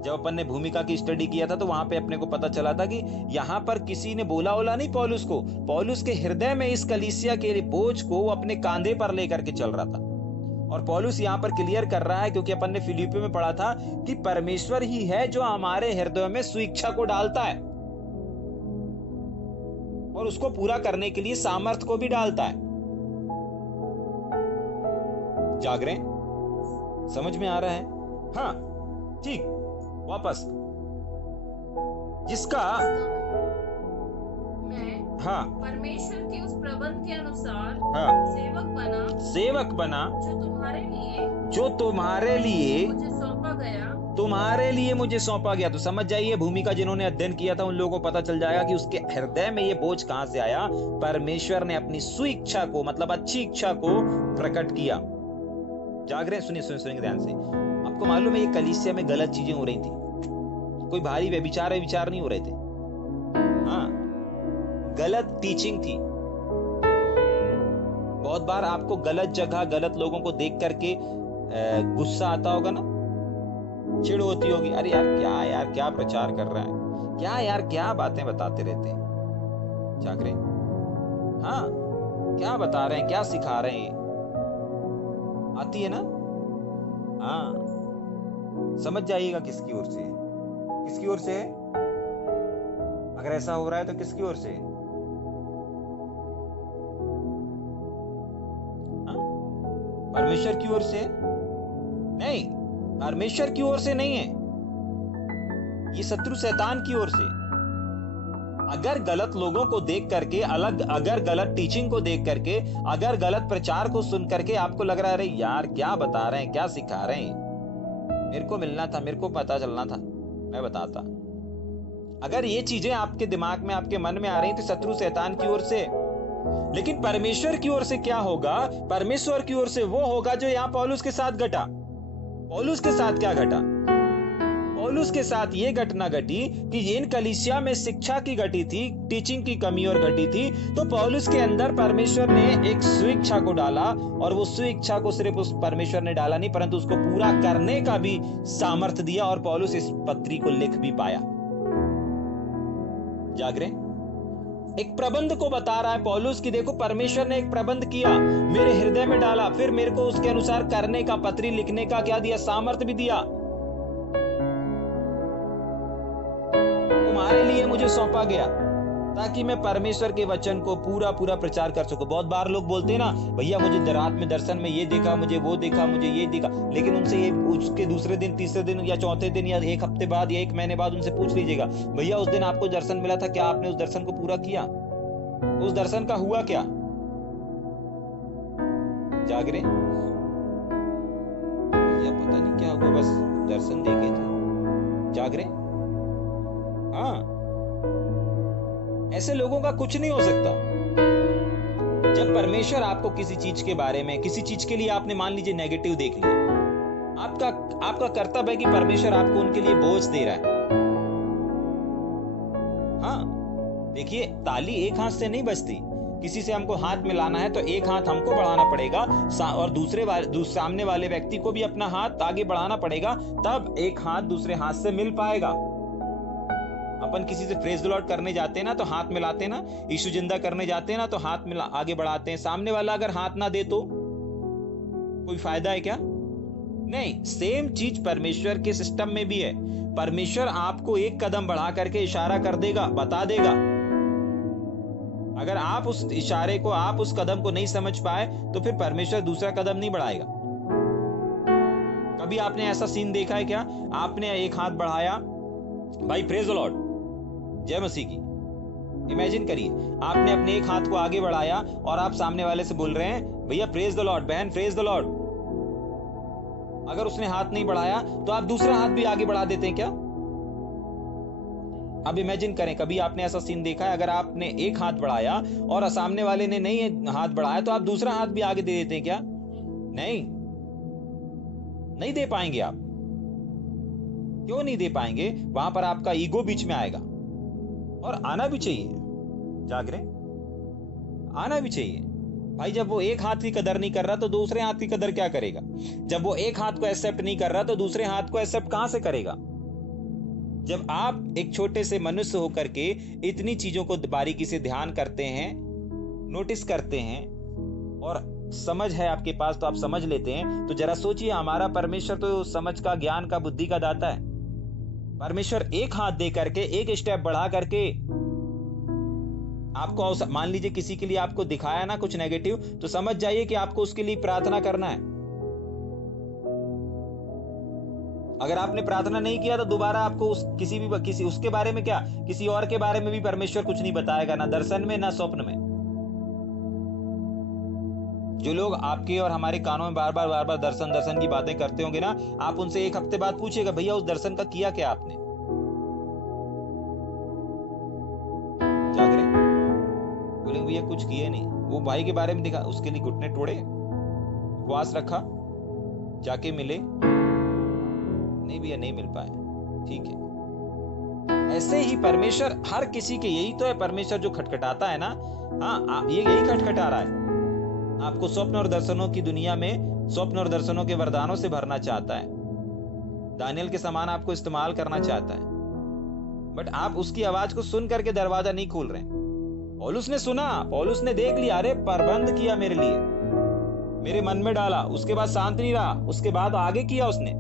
जब अपन ने भूमिका की स्टडी किया था तो वहां पे अपने को पता चला था कि यहां पर किसी ने बोला नहीं पौलुस को, पौलुस के हृदय में इस कलीसिया के बोझ को वो अपने कांधे पर लेकर के चल रहा था। और पौलुस यहां पर क्लियर कर रहा है, क्योंकि अपन ने फिलिप्पी में पढ़ा था कि परमेश्वर ही है जो हमारे हृदय में स्वेच्छा को डालता है और उसको पूरा करने के लिए सामर्थ को भी डालता है। जाग रहे, समझ में आ रहा है? हाँ ठीक, वापस। जिसका मैं हाँ परमेश्वर के उस प्रबंध के अनुसार हाँ सेवक बना जो तुम्हारे लिए मुझे सौंपा गया। तो समझ जाइए, भूमिका जिन्होंने अध्ययन किया था उन लोगों को पता चल जाएगा कि उसके हृदय में ये बोझ कहां से आया। परमेश्वर ने अपनी स्वेच्छा को, मतलब अच्छी इच्छा को प्रकट किया। जाग रहे, सुनिए ध्यान से। आपको मालूम है ये कलीसिया में गलत चीजें हो रही थी, कोई भारी व्यभिचार नहीं हो रहे थे। हाँ, गलत टीचिंग थी। बहुत बार आपको गलत जगह गलत लोगों को देख करके गुस्सा आता होगा ना, चिढ़ होती होगी, अरे यार क्या प्रचार कर रहा है, क्या बातें बताते रहते हैं। जाग रहे, हाँ क्या बता रहे हैं, क्या सिखा रहे हैं, आती है ना? हाँ, समझ जाइएगा किसकी ओर से है, किसकी ओर से है। अगर ऐसा हो रहा है तो किसकी ओर से है? परमेश्वर की ओर से है? नहीं, परमेश्वर की ओर से नहीं है, ये शत्रु शैतान की ओर से। अगर गलत लोगों को देख करके, अगर गलत टीचिंग को देख करके, अगर गलत प्रचार को सुन करके आपको लग रहा है अरे यार क्या बता रहे हैं, क्या सिखा रहे हैं, मेरे को मिलना था, मेरे को पता चलना था, मैं बताता। अगर ये चीजें आपके दिमाग में, आपके मन में आ रही तो शत्रु शैतान की ओर से। लेकिन परमेश्वर की ओर से क्या होगा? परमेश्वर की ओर से वो होगा जो यहां पौलुस के साथ घटा। पौलुस के साथ क्या घटा? पौलुस के साथ ये घटना घटी कि इन कलीसिया में शिक्षा की घटी थी, टीचिंग की कमी और घटी थी। तो पौलुस के अंदर परमेश्वर ने एक स्वेच्छा को डाला, और वो स्वेच्छा को सिर्फ उस परमेश्वर ने डाला नहीं, परंतु उसको पूरा करने का भी सामर्थ्य दिया, और पौलुस इस पत्री को लिख भी पाया। जाग रहे, एक प्रबंध को बता रहा है पौलुस कि देखो परमेश्वर ने एक प्रबंध किया, मेरे हृदय में डाला, फिर मेरे को उसके अनुसार करने का, पत्री लिखने का क्या दिया? सामर्थ्य भी दिया। तुम्हारे लिए मुझे सौंपा गया ताकि मैं परमेश्वर के वचन को पूरा पूरा प्रचार कर सकूं। बहुत बार लोग बोलते हैं ना, भैया मुझे रात में दर्शन में ये देखा, मुझे वो देखा, मुझे ये देखा, लेकिन उनसे ये उसके दूसरे दिन, तीसरे दिन या चौथे दिन या एक हफ्ते बाद या एक महीने बाद उनसे पूछ लीजिएगा, भैया उस दिन आपको दर्शन मिला था, क्या आपने उस दर्शन को पूरा किया? उस दर्शन का हुआ क्या? जाग रहे, भैया पता नहीं क्या हुआ, बस दर्शन देखे थे। जाग रहे, हाँ, ऐसे लोगों का कुछ नहीं हो सकता। जब परमेश्वर आपको किसी चीज के बारे में, किसी चीज के लिए आपने मान लीजिए नेगेटिव देख लिया, आपका कर्तव्य है कि परमेश्वर आपको उनके लिए बोझ दे रहा है। हाँ, देखिए ताली एक हाथ से नहीं बजती। किसी से हमको हाथ मिलाना है तो एक हाथ हमको बढ़ाना पड़ेगा और सामने वाले व्यक्ति को भी अपना हाथ आगे बढ़ाना पड़ेगा, तब एक हाथ दूसरे हाथ से मिल पाएगा। अपन किसी से प्रेज द लॉर्ड करने जाते हैं ना तो हाथ मिलाते हैं ना, यीशु जिंदा करने जाते हैं ना तो हाथ मिला आगे बढ़ाते हैं। सामने वाला अगर हाथ ना दे तो कोई फायदा है क्या? नहीं। सेम चीज परमेश्वर के सिस्टम में भी है। परमेश्वर आपको एक कदम बढ़ा करके इशारा कर देगा, बता देगा, अगर आप उस इशारे को, आप उस कदम को नहीं समझ पाए तो फिर परमेश्वर दूसरा कदम नहीं बढ़ाएगा। कभी आपने ऐसा सीन देखा है क्या? आपने एक हाथ बढ़ाया, भाई प्रेज द लॉर्ड, जय मसीह की। इमेजिन करिए, आपने अपने एक हाथ को आगे बढ़ाया और आप सामने वाले से बोल रहे हैं, भैया प्रेज द लॉर्ड, बहन प्रेज द लॉर्ड। अगर उसने हाथ नहीं बढ़ाया तो आप दूसरा हाथ भी आगे बढ़ा देते हैं क्या? अब इमेजिन करें, कभी आपने ऐसा सीन देखा है? अगर आपने एक हाथ बढ़ाया और सामने वाले ने नहीं हाथ बढ़ाया तो आप दूसरा हाथ भी आगे दे देते हैं क्या? नहीं दे पाएंगे आप। क्यों नहीं दे पाएंगे? वहां पर आपका ईगो बीच में आएगा। और आना भी चाहिए, जागरे, आना भी चाहिए भाई। जब वो एक हाथ की कदर नहीं कर रहा तो दूसरे हाथ की कदर क्या करेगा? जब वो एक हाथ को एक्सेप्ट नहीं कर रहा तो दूसरे हाथ को एक्सेप्ट कहां से करेगा? जब आप एक छोटे से मनुष्य होकर के इतनी चीजों को बारीकी से ध्यान करते हैं, नोटिस करते हैं और समझ है आपके पास तो आप समझ लेते हैं, तो जरा सोचिए, हमारा परमेश्वर तो समझ का, ज्ञान का, बुद्धि का दाता है। परमेश्वर एक हाथ दे करके, एक स्टेप बढ़ा करके आपको, मान लीजिए किसी के लिए आपको दिखाया ना कुछ नेगेटिव, तो समझ जाइए कि आपको उसके लिए प्रार्थना करना है। अगर आपने प्रार्थना नहीं किया तो दोबारा आपको किसी उसके बारे में क्या, किसी और के बारे में भी परमेश्वर कुछ नहीं बताएगा, ना दर्शन में ना स्वप्न में। जो लोग आपके और हमारे कानों में बार बार दर्शन की बातें करते होंगे ना, आप उनसे एक हफ्ते बाद पूछिएगा, भैया उस दर्शन का किया क्या आपने? जागरे बोलेंगे भैया कुछ किए नहीं। वो भाई के बारे में दिखा, उसके लिए घुटने तोड़े, उपवास रखा, जाके मिले, नहीं भैया नहीं मिल पाए, ठीक है। ऐसे ही परमेश्वर हर किसी के, यही तो है परमेश्वर जो खटखटाता है ना। हाँ, ये यही खटखटा रहा है, आपको स्वप्न और दर्शनों की दुनिया में, स्वप्न और दर्शनों के वरदानों से भरना चाहता है, दानियल के समान आपको इस्तेमाल करना चाहता है। बट आप उसकी आवाज को सुन करके दरवाजा नहीं खोल रहे। पौलुस ने सुना, पौलुस ने देख लिया, अरे प्रबंध किया मेरे लिए, मेरे मन में डाला, उसके बाद शांत नहीं रहा, उसके बाद आगे किया, उसने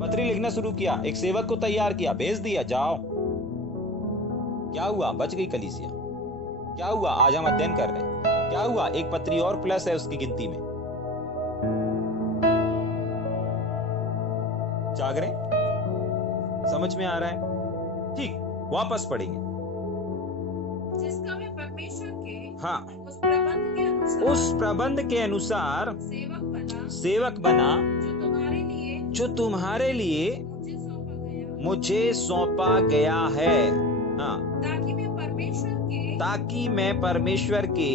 पत्री लिखना शुरू किया, एक सेवक को तैयार किया, भेज दिया, जाओ। क्या हुआ? बच गई कलीसिया। क्या हुआ? आज हम अध्ययन कर रहे हैं। क्या हुआ? एक पत्री और प्लस है उसकी गिनती में। जाग रहे? समझ में आ रहा है? ठीक, वापस पढ़ेंगे। जिसका मैं परमेश्वर के, हाँ, उस प्रबंध के अनुसार सेवक बना जो तुम्हारे लिए मुझे सौंपा गया है। हाँ, ताकि मैं परमेश्वर के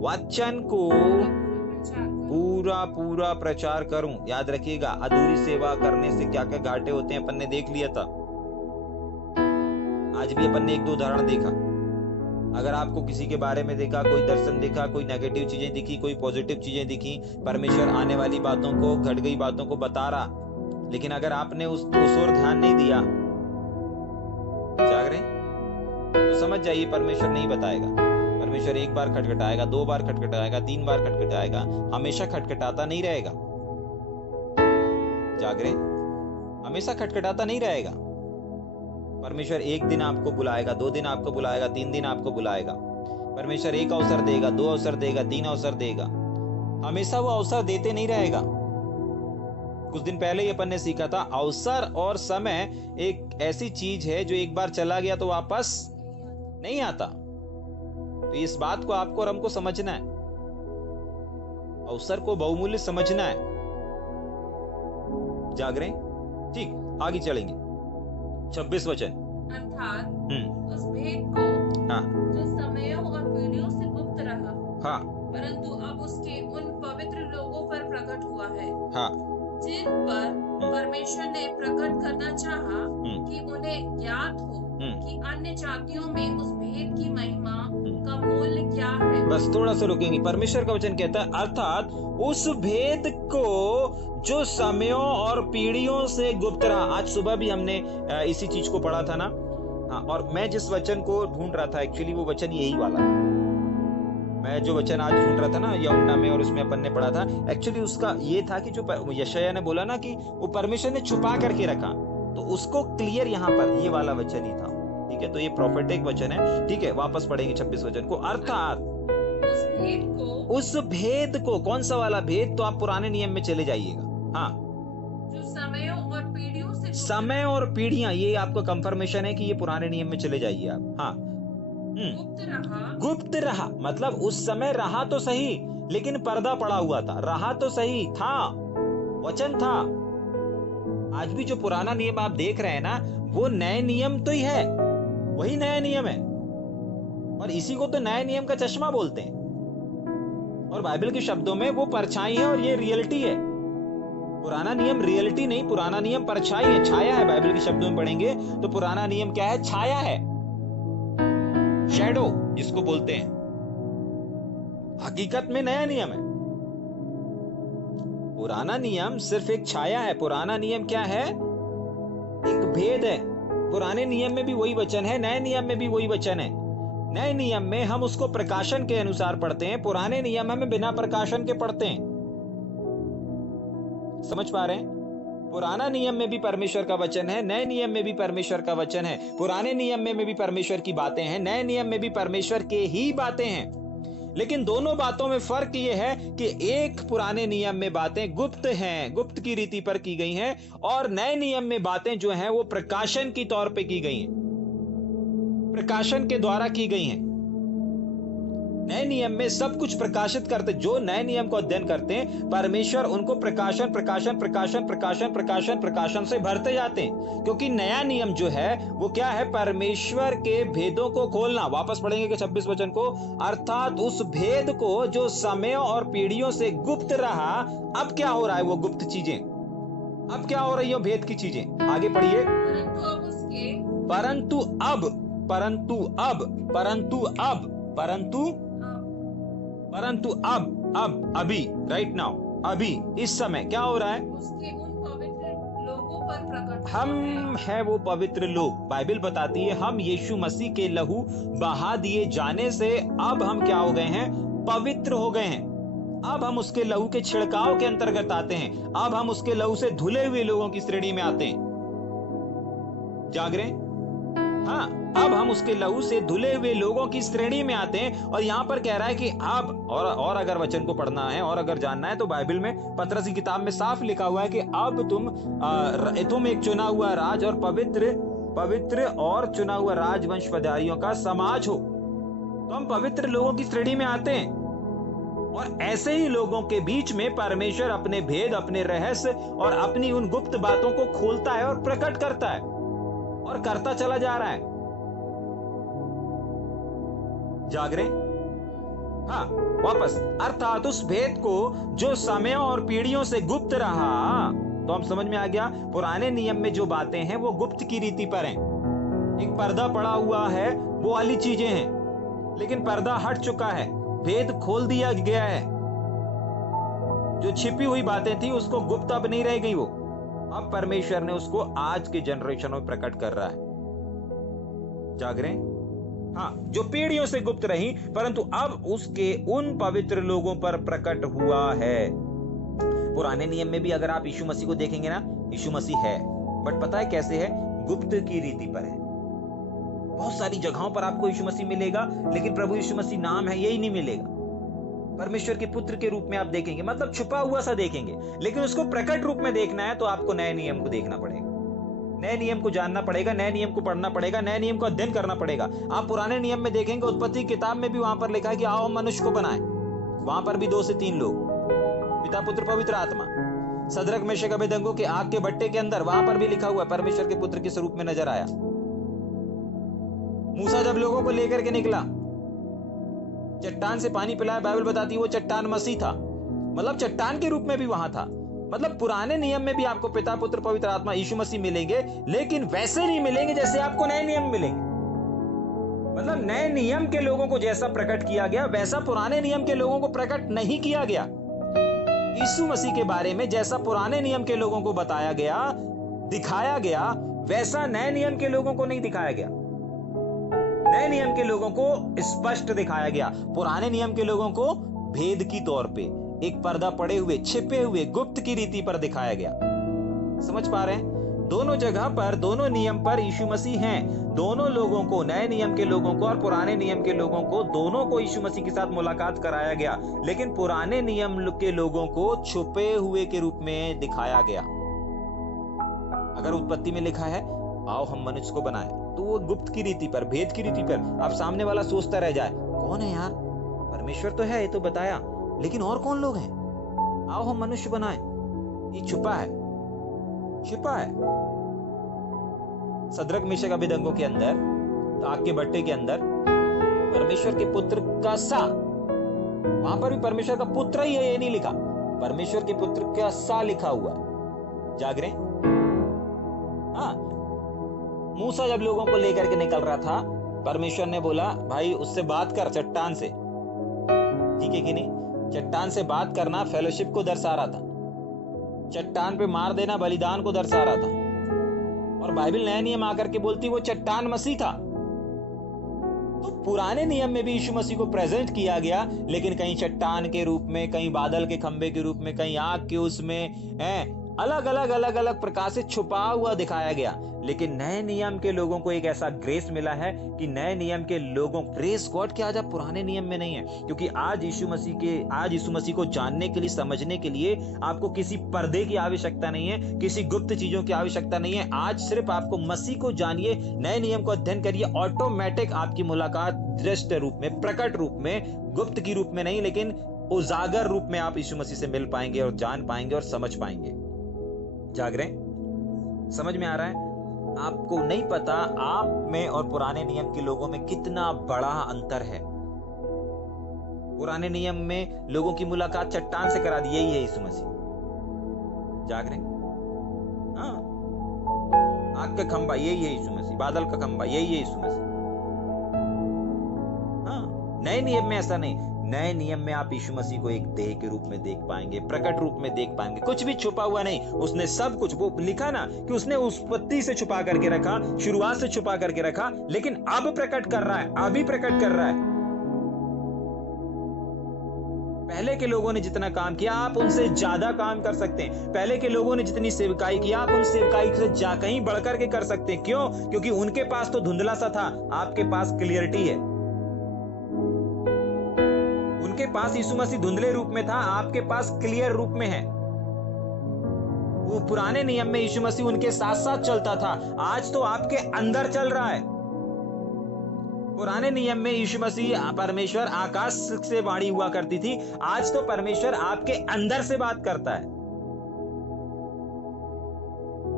वचन को पूरा प्रचार करूं। याद रखिएगा, अधूरी सेवा करने से क्या क्या घाटे होते हैं अपन ने देख लिया था। आज भी अपन ने एक दो उदाहरण देखा। अगर आपको किसी के बारे में देखा, कोई दर्शन देखा, कोई नेगेटिव चीजें दिखी, कोई पॉजिटिव चीजें दिखी, परमेश्वर आने वाली बातों को, घट गई बातों को बता रहा, लेकिन अगर आपने उस ओर ध्यान नहीं दिया, जाग रहे, तो समझ जाइए परमेश्वर नहीं बताएगा। परमेश्वर एक बार खटखटाएगा, दो बार खटखटाएगा, तीन बार खटखटाएगा, हमेशा खटखटाता नहीं रहेगा। जाग रहे, हमेशा खटखटाता नहीं रहेगा। परमेश्वर एक दिन आपको बुलाएगा, दो दिन आपको बुलाएगा, तीन दिन आपको बुलाएगा। परमेश्वर एक अवसर देगा, दो अवसर देगा, तीन अवसर देगा। हमेशा वो अवसर देते नहीं रहेगा। कुछ दिन पहले ही अपन ने सीखा था, अवसर और समय एक ऐसी चीज है जो एक बार चला गया तो वापस नहीं आता। तो इस बात को आपको और हमको समझना है, अवसर को बहुमूल्य समझना है। जाग रहे? ठीक, आगे चलेंगे। 26 वचन। अर्थात उस भेद को, हाँ, जो समयों और पीढ़ियों से गुप्त रहा, हाँ, परंतु अब उसके उन पवित्र लोगों पर प्रकट हुआ है, हाँ, जिन पर परमेश्वर ने प्रकट करना चाहा कि उन्हें ज्ञात हो कि अन्य जातियों में उस भेद की महिमा का मूल्य क्या है। बस थोड़ा सा रुकेंगे। परमेश्वर का वचन कहता है, अर्थात उस भेद को जो समयों और पीढ़ियों से गुप्त रहा। आज सुबह भी हमने इसी चीज को पढ़ा था ना। हाँ, और मैं जिस वचन को ढूंढ रहा था, एक्चुअली वो वचन यही वाला था। मैं जो वचन आज ढूंढ रहा था ना यूहन्ना में, और उसमें अपन ने पढ़ा था, एक्चुअली उसका ये था कि जो यशायाह ने बोला ना कि वो परमेश्वर ने छुपा करके रखा, तो उसको क्लियर यहाँ पर ये वाला वचन ही था। ठीक ठीक है, तो ये प्रोफेटिक वचन है, ठीक है। वापस पढ़ेंगे 26 वचन को। अर्थात उस भेद को, कौन सा वाला भेद, तो आप पुराने नियम में चले जाइएगा। हाँ, जो समयों और पीढ़ियों से, समय और पीढ़ियां, ये आपको कंफर्मेशन है कि ये पुराने नियम में चले जाइए आप। हाँ, गुप्त रहा मतलब उस समय रहा तो सही, लेकिन पर्दा पड़ा हुआ था। रहा तो सही था, वचन था। आज भी जो पुराना नियम आप देख रहे हैं ना, वो नए नियम तो ही है, वही नया नियम है, और इसी को तो नए नियम का चश्मा बोलते हैं। और बाइबल के शब्दों में वो परछाई है और ये रियलिटी है। पुराना नियम रियलिटी नहीं, पुराना नियम परछाई है, छाया है। बाइबल के शब्दों में पढ़ेंगे तो पुराना नियम क्या है? छाया है, शैडो जिसको बोलते हैं। हकीकत में नया नियम है। पुराना नियम सिर्फ एक छाया है। पुराना नियम क्या है? एक भेद है। पुराने नियम में भी वही वचन है, नए नियम में भी वही वचन है। नए नियम में हम उसको प्रकाशन के अनुसार पढ़ते हैं, पुराने नियम में बिना प्रकाशन के पढ़ते हैं। समझ पा रहे हैं? पुराना नियम में भी परमेश्वर का वचन है, नए नियम में भी परमेश्वर का वचन है। पुराने नियम में भी परमेश्वर की बातें हैं, नए नियम में भी परमेश्वर के ही बातें हैं। लेकिन दोनों बातों में फर्क यह है कि एक पुराने नियम में बातें गुप्त हैं, गुप्त की रीति पर की गई हैं, और नए नियम में बातें जो हैं वो प्रकाशन की तौर पे की गई हैं, प्रकाशन के द्वारा की गई हैं। नए नियम में सब कुछ प्रकाशित करते, जो नए नियम को अध्ययन करते हैं, परमेश्वर उनको प्रकाशन प्रकाशन प्रकाशन प्रकाशन प्रकाशन प्रकाशन से भरते जाते हैं। क्योंकि नया नियम जो है वो क्या है? परमेश्वर के भेदों को खोलना। वापस पढ़ेंगे 26 वचन को। अर्थात उस भेद को जो समयों और पीढ़ियों से गुप्त रहा, अब क्या हो रहा है? वो गुप्त चीजें अब क्या हो रही है? भेद की चीजें। आगे पढ़िए। परंतु अब परंतु अब परंतु अब परंतु परंतु अब अभी, राइट नाउ, अभी इस समय क्या हो रहा है? उसके उन पवित्र लोगों पर प्रकट हम है वो पवित्र लोग। बाइबल बताती है हम यीशु मसीह के लहू बहा दिए जाने से अब हम क्या हो गए हैं? पवित्र हो गए हैं। अब हम उसके लहू के छिड़काव के अंतर्गत आते हैं। अब हम उसके लहू से धुले हुए लोगों की श्रेणी में आते हैं। जाग रहे हैं? हाँ, अब हम उसके लहू से धुले हुए लोगों की श्रेणी में आते हैं। और यहाँ पर कह रहा है कि अब, और अगर वचन को पढ़ना है और अगर जानना है तो बाइबल में, पतरस की किताब में साफ लिखा हुआ है कि अब तुम एक चुना हुआ राज और पवित्र और चुना हुआ राजवंशधारियों का समाज हो। तो हम पवित्र लोगों की श्रेणी में आते हैं, और ऐसे ही लोगों के बीच में परमेश्वर अपने भेद, अपने रहस्य और अपनी उन गुप्त बातों को खोलता है और प्रकट करता है, और करता चला जा रहा है। जाग रहे? हाँ, वापस। अर्थात उस भेद को जो समयों और पीढ़ियों से गुप्त रहा, तो हम समझ में आ गया। पुराने नियम में जो बातें हैं वो गुप्त की रीति पर हैं, एक पर्दा पड़ा हुआ है, वो वाली चीजें हैं। लेकिन पर्दा हट चुका है, भेद खोल दिया गया है। जो छिपी हुई बातें थी उसको गुप्त अब नहीं रह गई, वो अब परमेश्वर ने उसको आज के जनरेशन में प्रकट कर रहा है। जाग रहे हैं? हाँ, जो पीढ़ियों से गुप्त रही परंतु अब उसके उन पवित्र लोगों पर प्रकट हुआ है। पुराने नियम में भी अगर आप यीशु मसीह को देखेंगे ना, यीशु मसीह है, बट पता है कैसे है? गुप्त की रीति पर है। बहुत सारी जगहों पर आपको यीशु मसीह मिलेगा, लेकिन प्रभु यीशु मसीह नाम है यही नहीं मिलेगा। परमेश्वर के पुत्र के रूप में आप देखेंगे, मतलब छुपा हुआ सा देखेंगे। लेकिन उसको प्रकट रूप में देखना है तो आपको नए नियम को देखना पड़ेगा, नए नियम को जानना पड़ेगा, नए नियम को पढ़ना पड़ेगा, नए नियम को अध्ययन करना पड़ेगा। आप पुराने नियम में देखेंगे, उत्पत्ति किताब में भी वहां पर लिखा है कि आओ हम मनुष्य को बनाएं। वहां पर भी 2 से 3 लोग, पिता पुत्र पवित्र आत्मा। सदरक मेशक अबेदनगो के आग के भट्टे के अंदर, वहां पर भी लिखा हुआ है परमेश्वर के पुत्र के स्वरूप में नजर आया। मूसा जब लोगों को लेकर के निकला, चट्टान से पानी पिलाया, बाइबल बताती है वो चट्टान मसीह था, मतलब चट्टान के रूप में भी वहां था। मतलब पुराने नियम में भी आपको पिता पुत्र पवित्र आत्मा यीशु मसीह मिलेंगे, लेकिन वैसे नहीं मिलेंगे जैसे आपको नए नियम मिलेंगे। मतलब नए नियम के लोगों को जैसा प्रकट किया गया वैसा पुराने नियम के लोगों को प्रकट नहीं किया गया। यीशु मसीह के बारे में जैसा पुराने नियम के लोगों को बताया गया, दिखाया गया, वैसा नए नियम के लोगों को नहीं दिखाया गया। नए नियम के लोगों को स्पष्ट दिखाया गया, पुराने नियम के लोगों को भेद की तौर पे, एक पर्दा पड़े हुए, छिपे हुए, गुप्त की रीति पर दिखाया गया। समझ पा रहे हैं? दोनों जगह पर, दोनों नियम पर यीशु मसीह हैं। दोनों लोगों को, नए नियम के लोगों को और पुराने नियम के लोगों को, दोनों को यीशु मसीह के साथ मुलाकात कराया गया। लेकिन पुराने नियम के लोगों को छुपे हुए के रूप में दिखाया गया। अगर उत्पत्ति में लिखा है आओ हम मनुष्य को बनाएं, तो वो गुप्त की रीति पर, भेद की रीति पर। अब सामने वाला सोचता रह जाए कौन है यार, परमेश्वर तो है, ये तो बताया, लेकिन और कौन लोग हैं? आओ हम मनुष्य बनाएं, ये छुपा है, छिपा है। सदरक मेशक अबेदनगो के अंदर, आग के भट्टे के अंदर परमेश्वर के पुत्र का सा, वहां पर भी परमेश्वर का पुत्र ही है, ये नहीं लिखा, परमेश्वर के पुत्र का सा लिखा हुआ। जाग रहे? हाँ, मूसा जब लोगों को लेकर के निकल रहा था, परमेश्वर ने बोला भाई उससे बात कर, चट्टान से, ठीक है कि नहीं? चट्टान से बात करना फेलोशिप को दर्शा रहा था, चट्टान पे मार देना बलिदान को दर्शा रहा था। और बाइबल नया नियम आकर के बोलती वो चट्टान मसीह था। तो पुराने नियम में भी यीशु मसीह को प्रेजेंट किया गया, लेकिन कहीं चट्टान के रूप में, कहीं बादल के खंबे के रूप में, कहीं आग के उसमें, अलग अलग प्रकार से छुपा हुआ दिखाया गया। लेकिन नए नियम के लोगों को एक ऐसा ग्रेस मिला है कि नए नियम के लोगों, ग्रेस गॉड के आज आप पुराने नियम में नहीं है, क्योंकि आज यीशु मसीह को जानने के लिए, समझने के लिए आपको किसी पर्दे की आवश्यकता नहीं है, किसी गुप्त चीजों की आवश्यकता नहीं है। आज सिर्फ आपको मसीह को जानिए, नए नियम को अध्ययन करिए, ऑटोमेटिक आपकी मुलाकात दृष्ट रूप में, प्रकट रूप में, गुप्त की रूप में नहीं, लेकिन उजागर रूप में आप यीशु मसीह से मिल पाएंगे और जान पाएंगे और समझ पाएंगे। जाग रहे? समझ में आ रहा है? आपको नहीं पता आप में और पुराने नियम के लोगों में कितना बड़ा अंतर है। पुराने नियम में लोगों की मुलाकात चट्टान से करा दी, यही है यीशु मसीह। जाग रहे? हाँ, आग का खंबा यही है यीशु मसीह, बादल का खंबा यही है यीशु मसीह। हाँ, नए नियम में ऐसा नहीं। नए नियम में आप यीशु मसीह को एक देह के रूप में देख पाएंगे, प्रकट रूप में देख पाएंगे, कुछ भी छुपा हुआ नहीं। उसने सब कुछ, वो लिखा ना कि उसने उत्पत्ति से छुपा करके रखा, शुरुआत से छुपा करके रखा, लेकिन अब प्रकट कर रहा है, अभी प्रकट कर रहा है। पहले के लोगों ने जितना काम किया आप उनसे ज्यादा काम कर सकते हैं। पहले के लोगों ने जितनी सेवकाई किया आप उन सेवकाई से कहीं बढ़कर के कर सकते हैं। क्यों? क्योंकि उनके पास तो धुंधला सा था, आपके पास क्लियरिटी है। उनके पास यीशु मसीह धुंधले रूप में था, आपके पास क्लियर रूप में है। वो पुराने नियम में यीशु मसीह उनके साथ साथ चलता था, आज तो आपके अंदर चल रहा है। पुराने नियम में यीशु मसीह, परमेश्वर आकाश से वाणी हुआ करती थी, आज तो परमेश्वर आपके अंदर से बात करता है।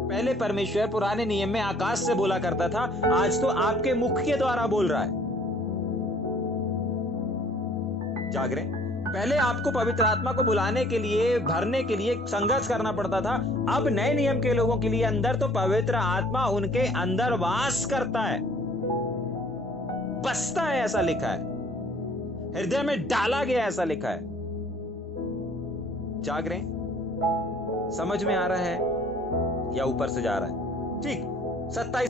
पहले परमेश्वर पुराने नियम में आकाश से बोला करता था, आज तो आपके मुख के द्वारा बोल रहा है। जाग रहे? पहले आपको पवित्र आत्मा को बुलाने के लिए, भरने के लिए संघर्ष करना पड़ता था। अब नए नियम के लोगों के लिए अंदर तो पवित्र आत्मा उनके अंदर वास करता है, बसता है, ऐसा लिखा है, हृदय में डाला गया, ऐसा लिखा है। जाग रहे? समझ में आ रहा है या ऊपर से जा रहा है? ठीक, 27